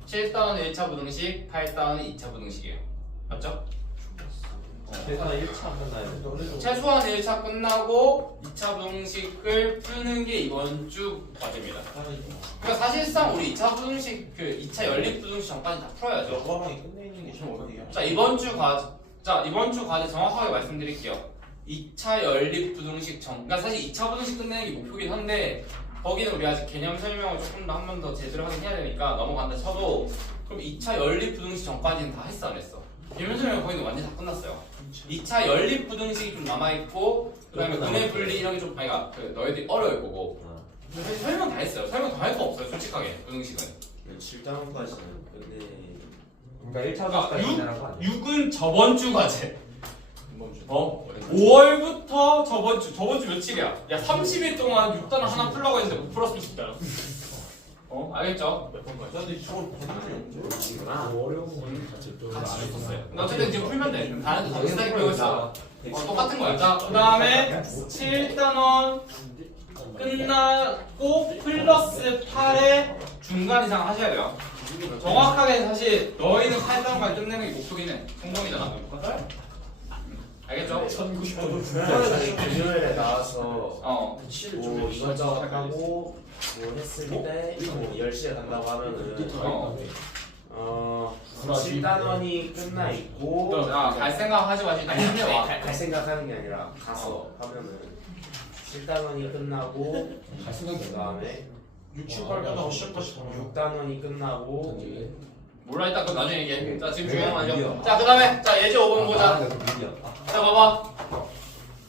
7단원은 1차 부등식, 8단원은 2차 부등식이에요. 맞죠? 최소한 1차 끝나요. 최소한 1차 끝나고 2차 부등식을 푸는 게 이번 주 과제입니다. 그러니까 사실상 우리 2차 부등식, 2차 연립 부등식 전까지 다 풀어야죠. 여가방이 끝내는 게 좀 어디야? 자, 이번 주 과제 정확하게 말씀드릴게요. 2차 연립 부등식 그러니까 사실 2차 부등식 끝내는 게 목표긴 한데 거기는 우리 아직 개념 설명을 조금 더 한 번 더 제대로 하긴 해야 되니까 넘어간다 쳐도 그럼 2차 연립 부등식 전까지는 다 했어 안 했어? 개념 설명 거기는 완전히 다 끝났어요. 2차 연립 부등식이 좀 남아있고 그 다음에 분해 분리 이런 게 좀 너희들이 어려울 거고 사실 설명 다 했어요. 설명 다 할 거 없어요 솔직하게 부등식은. 7단원까지는 근데 그러니까 1차 그러니까 부까지 지나는 거 아니야? 6은 저번 주 과제. 이번 주. 5월부터 저번 주 며칠이야? 야 30일 동안 6단원 하나 풀라고 했는데 못 풀었으면 싶다. 알겠죠? 근데 저걸 봤는데 이구나. 어려운 건 같이 좀 같이 안 줬었어요. 했구나. 근데 어쨌든 지금 풀면 돼. 그럼 다른 거 비슷하게 풀고 있어. 똑같은 거야. 자, 그 다음에 7단원 끝나고 플러스 8의 중간 이상 하셔야 돼요. 정확하게 사실 너희는 8단원까지 끝내는 게 목표긴 해. 성공이잖아. 알겠죠? 1090원. 저는 금요일에 나와서 어. 뭐 이것저것 하고 뭐 했을 때뭐 10시에 간다고 하면은 어. 7단원이 끝나 있고 자, 갈 생각 하지 마시고 그냥 힘내와. 갈 생각하는 게 아니라 가서 하면은 7단원이 끝나고 갈 생각이 그 다음에 6, 7, 8 끝나고 시작까지 6단원이 끝나고 몰라 일단 그거 나중에 얘기해. 자, 지금 중요한 거 아니죠? 자, 그 다음에 자 예제 5번 보자. 자, 봐봐.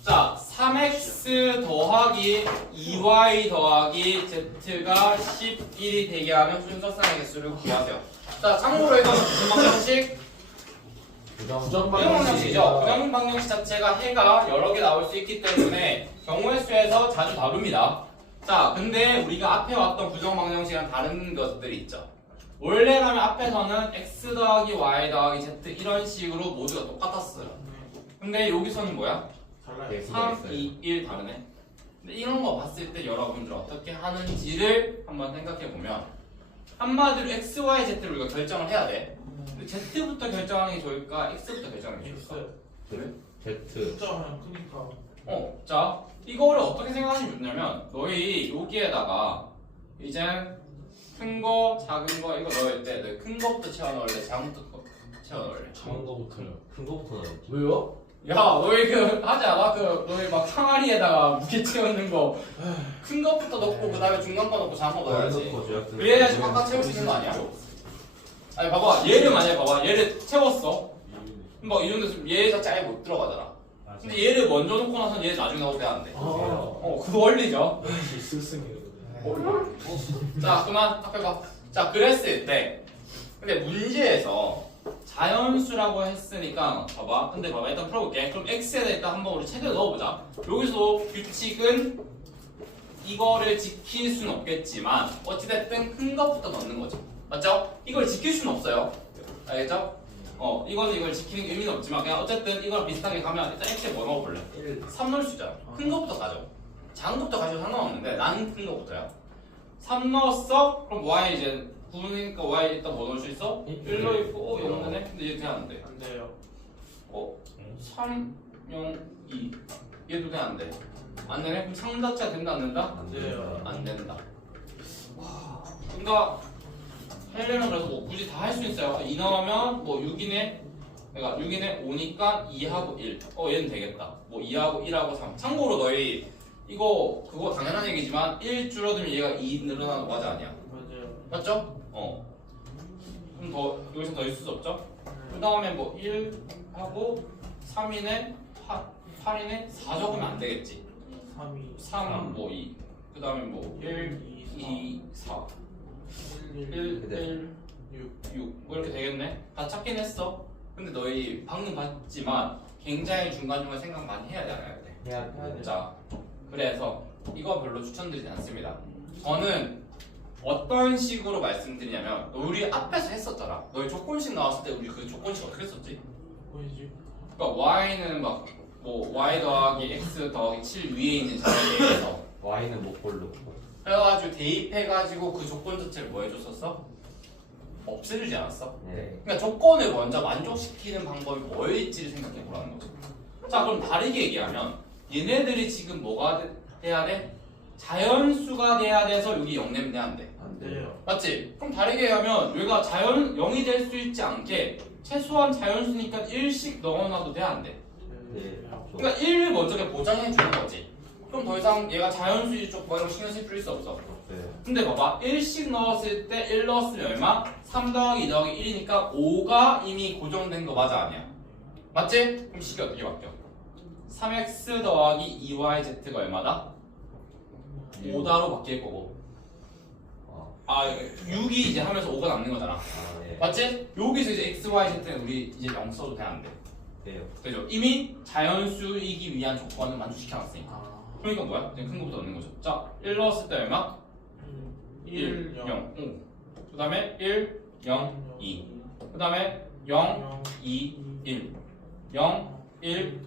자, 3x 더하기 2y 더하기 z가 11이 되게 하면 순서상의 개수를 구하세요. 자, 참고로 이거는 무슨 방정식? 부정 방정식이죠. 부정 방정식 자체가 해가 여러 개 나올 수 있기 때문에 경우의 수에서 자주 다룹니다. 자, 근데 우리가 앞에 왔던 부정 방정식이랑 다른 것들이 있죠. 원래라면 앞에서는 x 더하기 y 더하기 z 이런 식으로 모두가 똑같았어요. 근데 여기서는 뭐야? 달라요. 3, 2, 1 다르네. 근데 이런 거 봤을 때 여러분들 어떻게 하는지를 한번 생각해 보면 한마디로 x, y, z를 우리가 결정을 해야 돼. 근데 z부터 결정하는 게 좋을까? x부터 결정하는 게 좋을까? Z. 숫자가 크니까. 자, 이거를 어떻게 생각하시면 좋냐면 너희 여기에다가 이제 큰 거, 작은 거 이거 넣을 때 너희 큰 거부터 채워넣을래? 작은 거부터 채워넣을래? 작은 거부터요. 큰 거부터 넣어야지. 왜요? 야, 너희 그 하지 않아? 그 너희 막 항아리에다가 무게 채우는 거 큰 거부터 넣고 그 다음에 중간 거 넣고 작은 거 넣어야지. 그래야지 꽉꽉 채울 수 있는 거 아니야? 아니 봐봐, 얘를 만약에 봐봐, 얘를 채웠어. 뭐 이 정도 있으면 얘 자체 아예 못 들어가잖아. 근데 얘를 먼저 놓고 나서 얘 나중에 나오게 하는데. 그 원리죠. 역시 스승이거든요. 자, 그만 딱 해봐. 자, 그랬을 때 근데 문제에서 자연수라고 했으니까 봐봐. 근데 봐봐, 일단 풀어볼게. 그럼 x에다 일단 한번 우리 최대로 넣어보자. 여기서 규칙은 이거를 지킬 수는 없겠지만 어찌됐든 큰 것부터 넣는 거죠. 맞죠? 이걸 지킬 수는 없어요. 알겠죠? 이거는 이걸 지키는 게 의미는 없지만 그냥 어쨌든 이거랑 비슷하게 가면 일단 x에 뭐 넣어볼래? 3 넣을 수 있잖아. 큰 것부터 가죠. 작은 것부터 가셔도 상관없는데 나는 큰 것부터야. 3 넣었어? 그럼 y 이제 9니까 y 일단 뭐 넣을 수 있어? 1 넣어있고 0 넣네? 근데 얘 돼야 안 돼. 안 돼요. 3, 0, 2 얘도 돼 안 돼? 안 되네? 그럼 3 자체가 된다 안 된다? 안 돼요. 안 된다. 그러니까 하려면 그래서 뭐 굳이 다 할 수 있어요. 2 넣으면 뭐 6이네. 그러니까 6이네 5니까 2하고 1. 얘는 되겠다. 뭐 2하고 1하고 3. 참고로 너희 이거 그거 당연한 얘기지만 1 줄어들면 얘가 2 늘어나는 거 맞아 아니야? 맞아요. 맞죠? 그럼 더 여기서 더 있을 수 없죠? 그 다음에 뭐 1하고 3이네 8이네 4 적으면 안 되겠지. 3이 3, 뭐 2. 그 다음에 뭐 1, 2, 4. 1, 1, 6. 뭐 이렇게 되겠네? 다 찾긴 했어. 근데 너희 방금 봤지만 굉장히 중간중간 생각 많이 해야 돼, 안 해야 돼? 해야 돼. 자, 그래서 이거 별로 추천드리지 않습니다. 저는 어떤 식으로 말씀드리냐면 우리 앞에서 했었잖아. 너희 조건식 나왔을 때 우리 그 조건식 어떻게 했었지? 보이지? 그러니까 y는 막 뭐 y 더하기 x 더하기 7 위에 있는 자리에 대해서 Y는 못 골로. 해가지고 대입해가지고 그 조건 자체를 뭐 해줬었어? 없애주지 않았어? 네. 그러니까 조건을 먼저 만족시키는 방법이 뭐일지를 생각해보라는 거죠. 자, 그럼 다르게 얘기하면 얘네들이 지금 뭐가 돼야 돼? 자연수가 돼야 돼서 여기 0 내면 돼, 안 돼? 안 돼요. 맞지? 그럼 다르게 얘기하면 얘가 0이 될 수 있지 않게 최소한 자연수니까 1씩 넣어놔도 돼, 안 돼? 네. 그러니까 1을 먼저 그냥 보장해 주는 거지. 그럼 더 이상 얘가 자연수지 쪽 뭐 이런 거 신경 쓸 필요 없어. 네. 근데 봐봐, 1씩 넣었을 때 1 넣었으면 얼마? 3 더하기 2 더하기 1이니까 5가 이미 고정된 거 맞아 아니야? 맞지? 그럼 식이 어떻게 바뀌어? 3x 더하기 2yz가 얼마다? 5다로 바뀔 거고. 6이 이제 하면서 5가 남는 거잖아. 네. 맞지? 여기서 이제 x, y, z는 우리 이제 0 써도 돼, 안 돼? 돼요. 그죠? 이미 자연수이기 위한 조건을 만족시켜놨으니까. 그러니까 뭐야? 그냥 큰 거부터 넣는 거죠. 자, 1 넣었을 때 얼마? 1, 0. 그 다음에 1, 0, 2. 그 다음에 0, 2, 1. 0, 1,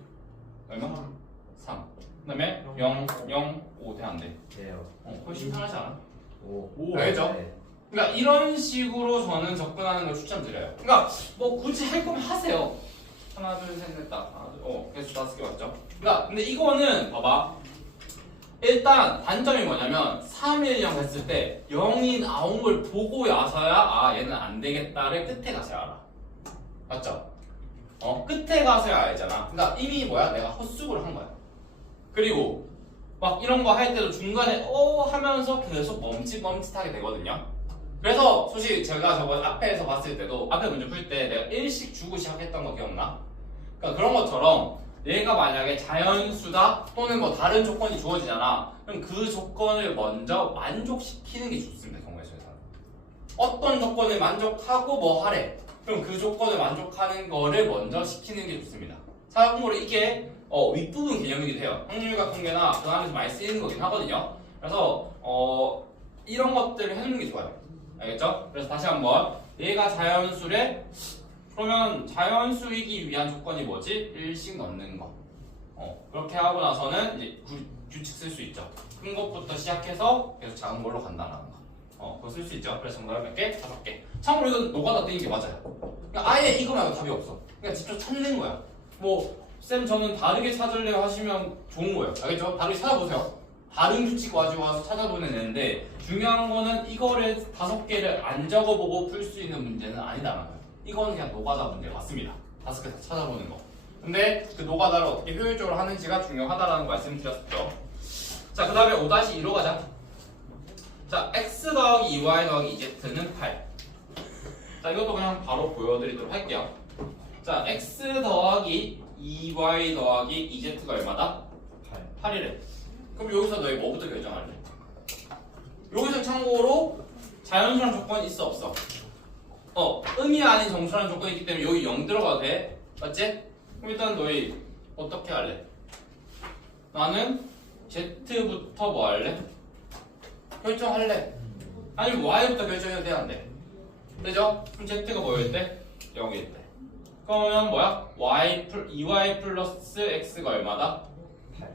얼마? 3. 그 다음에 0, 0, 5 돼, 안 돼? 네요. 훨씬 편하지 않아? 오. 알겠죠? 네. 그러니까 이런 식으로 저는 접근하는 걸 추천드려요. 그러니까 뭐 굳이 할 거면 하세요. 하나, 둘, 셋, 넷, 다. 계속 5개 맞죠? 그러니까 근데 이거는 봐봐. 일단 단점이 뭐냐면 3, 1, 0 했을 때 0이 나온 걸 보고 나서야 아 얘는 안 되겠다를 끝에 가서야 알아. 맞죠? 끝에 가서야 알잖아. 그러니까 이미 뭐야? 내가 헛수고를 한 거야. 그리고 막 이런 거 할 때도 중간에 하면서 계속 멈칫멈칫하게 되거든요. 그래서 솔직히 제가 저번 앞에서 봤을 때도 앞에 문제 풀 때 내가 1씩 주고 시작했던 거 기억나? 그러니까 그런 것처럼 얘가 만약에 자연수다 또는 뭐 다른 조건이 주어지잖아. 그럼 그 조건을 먼저 만족시키는 게 좋습니다. 경우의 수에서는. 어떤 조건을 만족하고 뭐 하래. 그럼 그 조건을 만족하는 거를 먼저 시키는 게 좋습니다. 참고로 이게 윗부분 개념이기도 해요. 확률과 통계나 그 안에서 많이 쓰이는 거긴 하거든요. 그래서 이런 것들을 해놓는 게 좋아요. 알겠죠? 그래서 다시 한번 얘가 자연수래 그러면 자연수이기 위한 조건이 뭐지? 1씩 넣는 거. 그렇게 하고 나서는 이제 규칙 쓸 수 있죠. 큰 것부터 시작해서 계속 작은 걸로 간다는 거. 그거 쓸 수 있죠. 그래서 정답을 몇 개? 5개. 참고로 이건 노가다 뜨는 게 맞아요. 그러니까 아예 이거 말고 답이 없어. 그러니까 직접 찾는 거야. 쌤 저는 다르게 찾을래요 하시면 좋은 거예요. 알겠죠? 다르게 찾아보세요. 다른 규칙 가지고 와서 찾아보면 되는데 중요한 거는 이거를 5개를 안 적어보고 풀 수 있는 문제는 아니다라는 거예요. 이거는 그냥 노가다 문제 맞습니다. 5개 다 찾아보는 거. 근데 그 노가다를 어떻게 효율적으로 하는지가 중요하다라는 거 말씀드렸죠. 자, 그 다음에 5-2로 가자. 자, x 더하기 2y 더하기 z는 8. 자, 이것도 그냥 바로 보여드리도록 할게요. 자, x 더하기 2y 더하기 2z가 얼마다? 8이래. 그럼 여기서 너희 뭐부터 결정할래? 여기서 참고로 자연수란 조건이 있어 없어? 음이 아닌 정수란 조건이 있기 때문에 여기 0 들어가도 돼. 맞지? 그럼 일단 너희 어떻게 할래? 나는 z부터 뭐 할래? 결정할래. 아니면 y부터 결정해도 돼? 안 돼? 되죠? 그럼 z가 뭐일 때? 0일 때. 그러면 뭐야? 2y 플러스 x가 얼마다?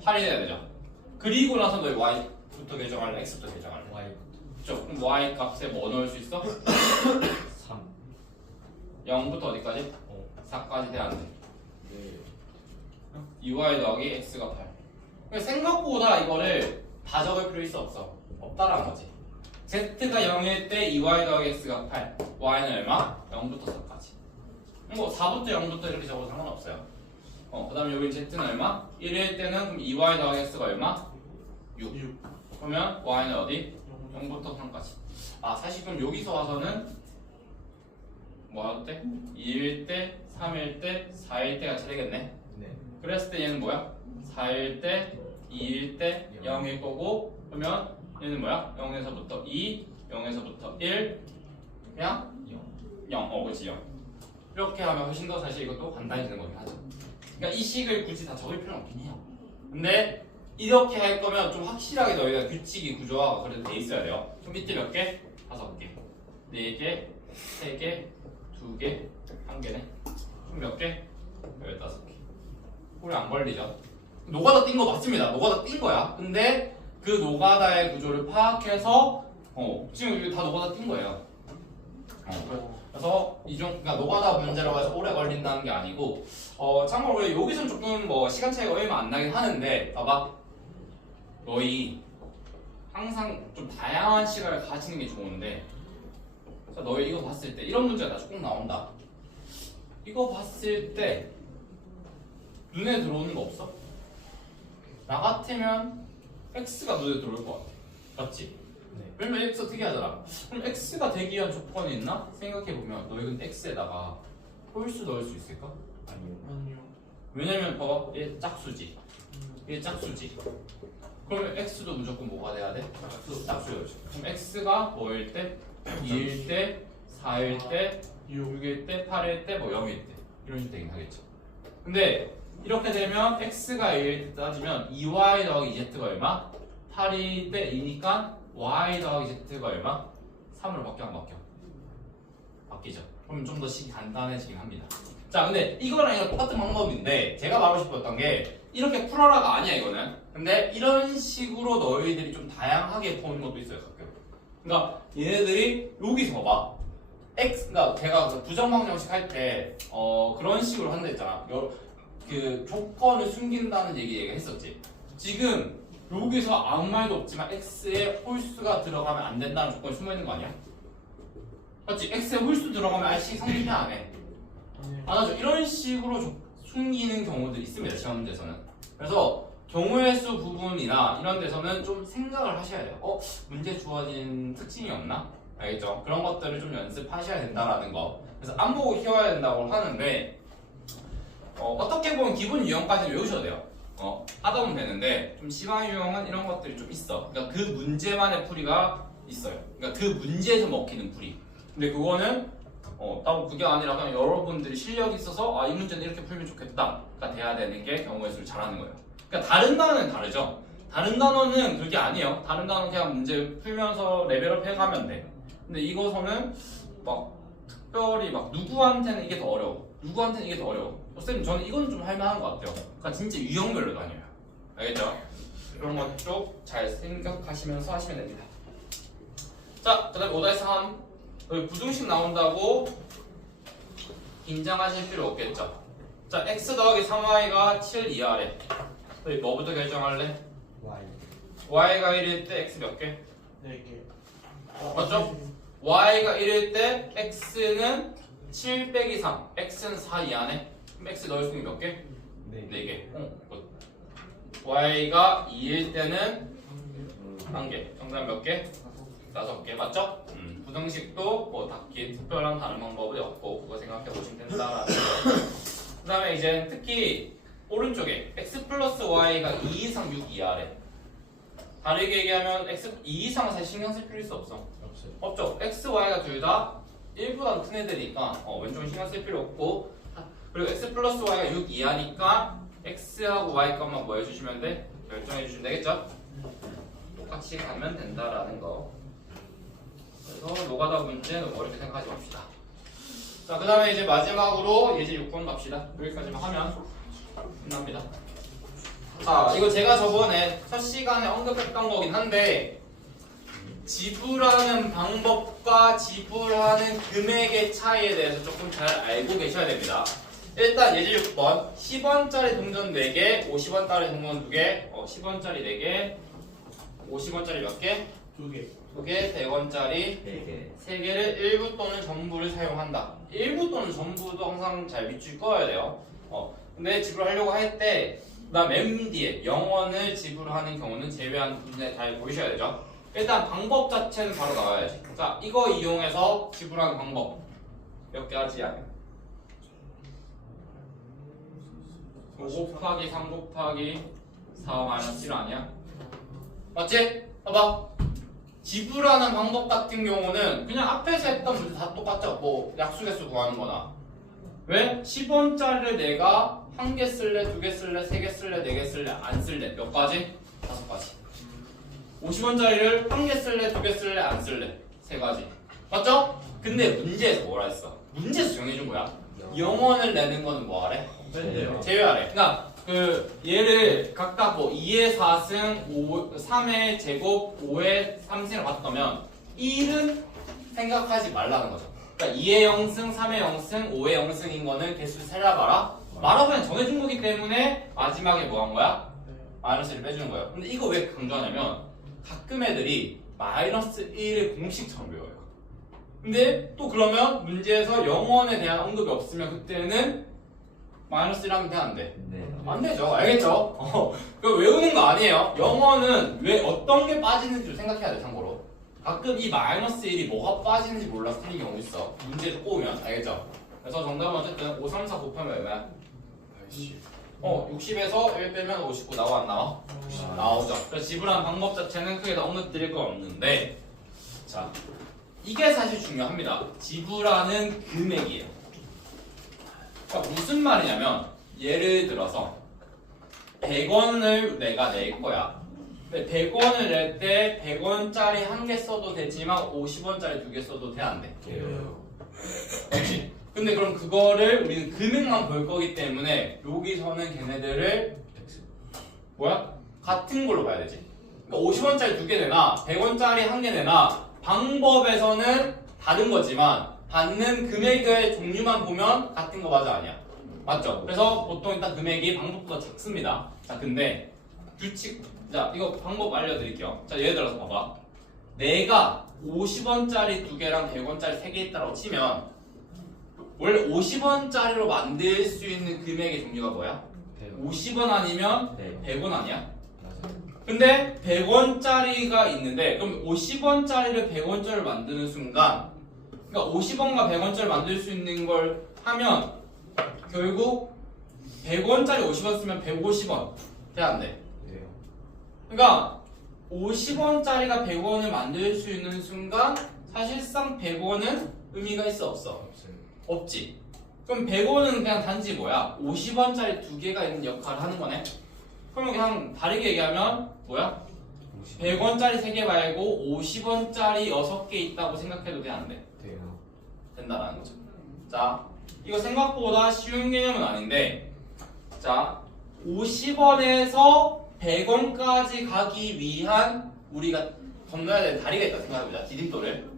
8이 돼야 되죠. 그리고 나서 너희 y부터 결정할래? x부터 결정할래? Y 그렇죠? 그럼 y 값에 뭐 넣을 수 있어? 3 0부터 어디까지? 4까지 돼야 돼. 2y 더하기 x가 8. 그러니까 생각보다 이거를 다 적을 필요 있어 없어? 없다라는 거지. z가 0일 때 2y 더하기 x가 8. y는 얼마? 0부터 4까지. 뭐 4부터 0부터 이렇게 적어도 상관없어요. 그 다음에 여기 z는 얼마? 1일 때는 그럼 2y 더하기 x가 얼마? 6. 그러면 y는 어디? 0부터 3까지. 사실 그럼 여기서 와서는 뭐 할 때? 2일 때, 3일 때, 4일 때가 되겠네. 네. 그랬을 때 얘는 뭐야? 4일 때, 2일 때, 0일 거고 그러면 얘는 뭐야? 0에서부터 2, 0에서부터 1 그냥 0. 그렇지 0. 이렇게 하면 훨씬 더 사실 이것도 간단해지는 거긴 하죠. 그러니까 이 식을 굳이 다 적을 필요는 없긴 해요. 근데 이렇게 할 거면 좀 확실하게 너희가 규칙이 구조화가 그래도 돼 있어야 돼요. 그럼 밑에 몇 개? 5개, 4개, 3개, 2개, 1개네. 그럼 몇 개? 15개. 오래 안 걸리죠? 노가다 띈 거 맞습니다. 노가다 띈 거야. 근데 그 노가다의 구조를 파악해서 지금 여기 다 노가다 띈 거예요. 그래서 그러니까 노가다 문제라고 해서 오래 걸린다는 게 아니고 참고로 여기서는 조금 뭐 시간 차이가 얼마 안 나긴 하는데 봐봐. 너희 항상 좀 다양한 시각을 가지는 게 좋은데 자, 너희 이거 봤을 때 이런 문제가 나중에 꼭 나온다. 이거 봤을 때 눈에 들어오는 거 없어? 나 같으면 X가 눈에 들어올 것 같아. 맞지? 네. 왜냐면 X가 특이하더라. 그럼 X가 되기 위한 조건이 있나? 생각해보면 너희 근데 X에다가 홀수 넣을 수 있을까? 아니요. 왜냐면 봐봐 얘 짝수지. 얘 짝수지. 그러면 X도 무조건 뭐가 돼야 돼? 짝수여야지. 그럼 X가 뭐일 때? 2일 때, 4일 때, 6일 때, 8일 때, 뭐 0일 때 이런 식으로 되긴 하겠죠. 근데 이렇게 되면 X가 1일 때 따지면 2y 더하기 z가 얼마? 8일 때 2니까 y 더하기 z가 얼마? 3으로 바뀌어 안 바뀌어? 바뀌죠. 그럼 좀 더 식이 간단해지긴 합니다. 자, 근데 이거랑 이거 똑같은 방법인데 제가 말하고 싶었던 게 이렇게 풀어라가 아니야 이거는. 근데 이런 식으로 너희들이 좀 다양하게 푸는 것도 있어요 가끔. 그러니까 얘네들이 여기서 봐. x, 그러니까 제가 그 부정방정식 할 때 그런 식으로 한다 했잖아. 그 조건을 숨긴다는 얘기 했었지. 지금 여기서 아무 말도 없지만 x에 홀수가 들어가면 안 된다는 조건이 숨어 있는 거 아니야? 맞지? x에 홀수 들어가면 rc 성립이 안 해. 안 하죠. 이런 식으로 숨기는 경우들이 있습니다. 시험 문제에서는. 그래서 경우의 수 부분이나 이런 데서는 좀 생각을 하셔야 돼요. 문제 주어진 특징이 없나? 알겠죠? 그런 것들을 좀 연습하셔야 된다라는 거. 그래서 안 보고 키워야 된다고 하는데 어떻게 보면 기본 유형까지는 외우셔도 돼요. 하다 보면 되는데 좀 심한 유형은 이런 것들이 좀 있어. 그러니까 그 문제만의 풀이가 있어요. 그러니까 그 문제에서 먹히는 풀이. 근데 그거는 따로 그게 아니라 그냥 여러분들이 실력이 있어서 이 문제는 이렇게 풀면 좋겠다가 돼야 되는 게 경우의 수를 잘하는 거예요. 그러니까 다른 단어는 다르죠. 다른 단어는 그게 아니에요. 다른 단어는 그냥 문제 풀면서 레벨업 해가면 돼. 근데 이거서는 막 특별히 막 누구한테는 이게 더 어려워. 누구한테는 이게 더 어려워. 선생님 저는 이건 좀 할만한 것 같아요. 그러니까 진짜 유형별로 다녀요. 알겠죠? 그런 것 쪽 잘 생각하시면서 하시면 됩니다. 자, 그 다음에 5-3 여기 부등식 나온다고 긴장하실 필요 없겠죠? 자, x 더하기 3y가 7 이하래. 여기 뭐부터 결정할래? y가 1일 때 x 몇 개? 4개. 맞죠? y가 1일 때 x는 7 빼기 3, x는 4 이하네. 그럼 x 넣을 수 있는 몇 개? 4개. y가 2일 때는 1개. 정답 몇 개? 5개. 맞죠? 부등식도 뭐 딱히 특별한 다른 방법이 없고 그거 생각해 보시면 된다라는 거. 그 다음에 이제 특히 오른쪽에 x 플러스 y가 2 이상 6 이하래. 다르게 얘기하면 x 2 이상은 사실 신경 쓸 필요 있어 없어? 없죠. x, y가 둘 다 1보다 큰 애들이니까 왼쪽은 신경 쓸 필요 없고 그리고 x 플러스 y가 6 이하니까 x하고 y 값만 뭐 해주시면 돼? 결정해 주시면 되겠죠? 똑같이 가면 된다라는 거. 그래서 노가다 문제는 어렵게 생각하지 맙시다. 자, 그 다음에 이제 마지막으로 예제 6번 갑시다. 여기까지만 하면 끝납니다. 자, 이거 제가 저번에 첫 시간에 언급했던 거긴 한데 지불하는 방법과 지불하는 금액의 차이에 대해서 조금 잘 알고 계셔야 됩니다. 일단 예제 6번 10원짜리 동전 4개, 50원짜리 동전 2개, 10원짜리 4개, 50원짜리 몇 개? 2개. 2개, 100원짜리 3개를 일부 또는 전부를 사용한다. 일부 또는 전부도 항상 잘 밑줄 그어야 돼요. 근데 지불하려고 할 때 그다음 맨 뒤에 0원을 지불하는 경우는 제외한 문제 잘 보이셔야 되죠. 일단 방법 자체는 바로 나와야지. 자, 이거 이용해서 지불하는 방법 몇 가지 아니야? 5 곱하기 3 곱하기 4 마이너스 1 아니야? 맞지? 봐봐. 지불하는 방법 같은 경우는 그냥 앞에서 했던 문제 다 똑같죠? 뭐 약수개수 구하는 거나. 왜? 10원짜리를 내가 1개 쓸래, 2개 쓸래, 3개 쓸래, 4개 쓸래, 안 쓸래. 몇 가지? 5가지. 50원짜리를 1개 쓸래, 2개 쓸래, 안 쓸래. 3가지. 맞죠? 근데 문제에서 뭐라 했어? 문제에서 정해준 거야. 0원을 내는 거는 뭐 하래? 제외하래. 그러니까 그 얘를 각각 뭐 2의 4승, 3의 제곱, 5의 3승을 봤다면 1은 생각하지 말라는 거죠. 그러니까 2의 0승, 3의 0승, 5의 0승인 거는 개수를 세려봐라. 말아 그냥 정해준 거기 때문에 마지막에 뭐 한 거야? 마이너스를 빼주는 거예요. 근데 이거 왜 강조하냐면 가끔 애들이 마이너스 1을 공식처럼 외워요. 근데 또 그러면 문제에서 0원에 대한 언급이 없으면 그때는 마이너스 1 하면 돼, 안 돼? 안 되죠. 알겠죠? 그거 외우는 거 아니에요. 0원은 왜 어떤 게 빠지는지를 생각해야 돼, 참고로. 가끔 이 마이너스 1이 뭐가 빠지는지 몰라서 틀린 경우 있어. 문제를 꼬우면. 알겠죠? 그래서 정답은 어쨌든 5, 3, 4 곱하면 얼마야? 60에서 1 빼면 59 나와 안 나와? 나오죠. 그래서 지불하는 방법 자체는 크게 언급 드릴 거 없는데 자, 이게 사실 중요합니다. 지불하는 금액이에요. 그러니까 무슨 말이냐면 예를 들어서 100원을 내가 낼 거야. 100원을 낼 때 100원짜리 한 개 써도 되지만 50원짜리 두 개 써도 돼, 안 돼? 그렇지. 근데 그럼 그거를 우리는 금액만 볼 거기 때문에 여기서는 걔네들을 뭐야? 같은 걸로 봐야 되지. 그러니까 50원짜리 두 개 내나 100원짜리 한 개 내나 방법에서는 다른 거지만 받는 금액의 종류만 보면 같은 거 맞아, 아니야? 맞죠? 그래서 보통 일단 금액이 방법보다 작습니다. 자, 근데 규칙, 자, 이거 방법 알려드릴게요. 자, 예를 들어서 봐봐. 내가 50원짜리 두 개랑 100원짜리 세 개 있다고 치면 원래 50원짜리로 만들 수 있는 금액의 종류가 뭐야? 50원 아니면 네. 100원 아니야? 맞아요. 근데 100원짜리가 있는데 그럼 50원짜리를 100원짜리를 만드는 순간 그러니까 50원과 100원짜리를 만들 수 있는 걸 하면 결국 100원짜리 50원 쓰면 150원 돼, 안 돼? 돼요. 그러니까 50원짜리가 100원을 만들 수 있는 순간 사실상 100원은 의미가 있어, 없어? 없어요. 없지. 그럼 100원은 그냥 단지 뭐야? 50원짜리 두 개가 있는 역할을 하는 거네. 그러면 그냥 다르게 얘기하면 뭐야? 100원짜리 3개 말고 50원짜리 6개 있다고 생각해도 돼, 안 돼? 돼요. 된다라는 거죠. 자, 이거 생각보다 쉬운 개념은 아닌데, 자, 50원에서 100원까지 가기 위한 우리가 건너야 될 다리가 있다 생각해보자. 디딤돌을.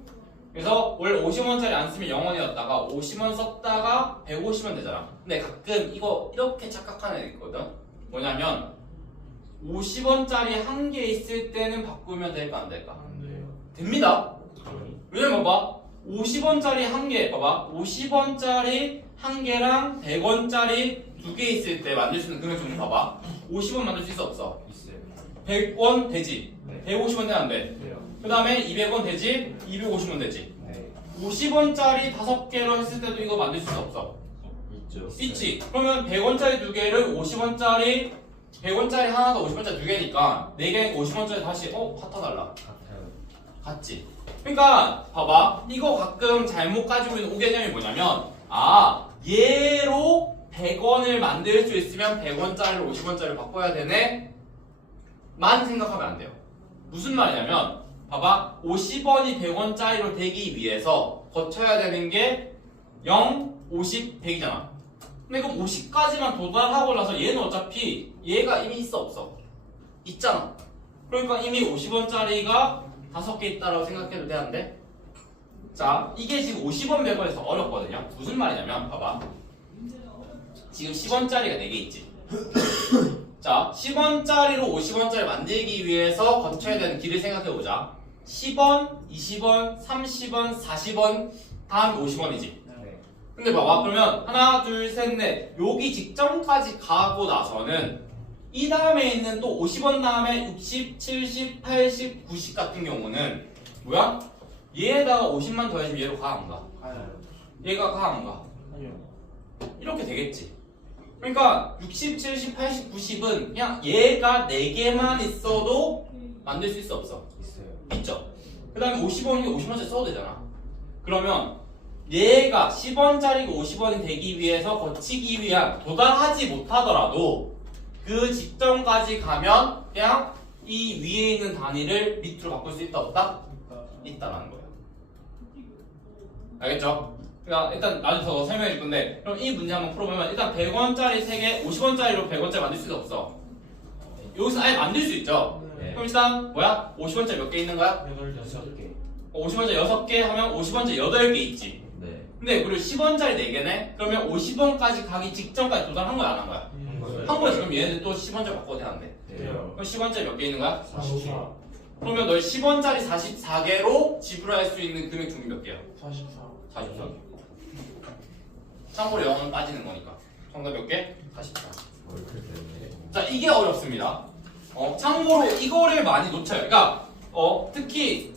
그래서 원래 50원짜리 안 쓰면 0원이었다가 50원 썼다가 150원 되잖아. 근데 가끔 이거 이렇게 착각하는 애 있거든. 뭐냐면 50원짜리 한 개 있을 때는 바꾸면 될까 안 될까? 안 돼요. 됩니다. 왜냐면 봐봐. 50원짜리 한 개, 봐봐. 50원짜리 한 개랑 100원짜리 두 개 있을 때 만들 수 있는 금액 종류 봐봐. 50원 만들 수 있어, 없어? 있어요. 100원 되지? 네. 150원 돼, 안 돼? 돼요. 그 다음에 200원 되지? 250원 되지? 네. 50원짜리 5개로 했을 때도 이거 만들 수 있어, 없어? 있죠. 있지? 그러면 100원짜리 두 개를 50원짜리 100원짜리 하나 더 50원짜리 두 개니까 4개 50원짜리 다시 같아달라. 같아요. 같지? 그러니까 봐봐. 이거 가끔 잘못 가지고 있는 오개념이 뭐냐면 얘로 100원을 만들 수 있으면 100원짜리를 50원짜리로 바꿔야 되네 만 생각하면 안 돼요. 무슨 말이냐면 봐봐. 50원이 100원짜리로 되기 위해서 거쳐야 되는 게 0, 50, 100이잖아. 근데 그럼 50까지만 도달하고 나서 얘는 어차피 얘가 이미 있어, 없어? 있잖아. 그러니까 이미 50원짜리가 5개 있다라고 생각해도 돼, 안 돼? 자, 이게 지금 50원 100원에서 어렵거든요. 무슨 말이냐면 봐봐. 지금 10원짜리가 4개 있지. 자, 10원짜리로 50원짜리 만들기 위해서 거쳐야 되는 길을 생각해보자. 10원, 20원, 30원, 40원, 다음 50원이지. 네. 근데 봐봐. 그러면 하나, 둘, 셋, 넷 여기 직전까지 가고 나서는 이 다음에 있는 또 50원 다음에 60, 70, 80, 90 같은 경우는 뭐야? 얘에다가 50만 더해주면 얘로 가, 안 가? 가요. 얘가 가, 안 가? 가요. 이렇게 되겠지. 그러니까 60, 70, 80, 90은 그냥 얘가 4개만 있어도 만들 수 있어, 없어? 있어요. 있죠. 그 다음에 50원이면 50원짜리 써도 되잖아. 그러면 얘가 10원짜리가 50원이 되기 위해서 거치기 위한 도달하지 못하더라도 그 직전까지 가면 그냥 이 위에 있는 단위를 밑으로 바꿀 수 있다, 없다? 있다라는 거예요. 알겠죠? 그러니까 일단 나중에 더 설명해 줄 건데 그럼 이 문제 한번 풀어보면 일단 100원짜리 3개 50원짜리로 100원짜리 만들 수 없어. 여기서 아예 만들 수 있죠? 네. 그럼 일단 뭐야? 50원짜리 몇 개 있는 거야? 16개. 50원짜리 6개 하면 50원짜리 8개 있지. 네. 근데 그리고 10원짜리 4개네? 그러면 50원까지 가기 직전까지 도달한 거야, 안 한 거야? 한 거야. 그럼 얘네들 또 10원짜리 바꿔도 돼, 안 돼? 돼요. 그럼 10원짜리 몇 개 있는 거야? 44. 그러면 널 10원짜리 44개로 지불할 수 있는 금액 종류 몇 개야? 44. 44개. 참고로 0은 빠지는 거니까. 정답 몇 개? 44. 월클 때문에. 자, 이게 어렵습니다. 참고로 이거를 많이 놓쳐요. 그러니까 특히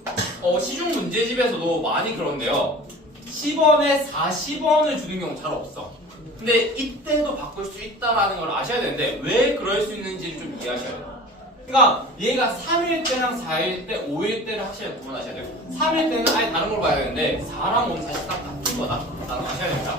시중 문제집에서도 많이 그런데요. 10원에 40원을 주는 경우 잘 없어. 근데 이때도 바꿀 수 있다라는 걸 아셔야 되는데 왜 그럴 수 있는지를 좀 이해하셔야 돼요. 그러니까 얘가 3일 때랑 4일 때, 5일 때를 확실히 구분하셔야 돼요. 3일 때는 아예 다른 걸 봐야 되는데 4랑 5는 사실 딱 같은 거다 라는 걸 아셔야 됩니다.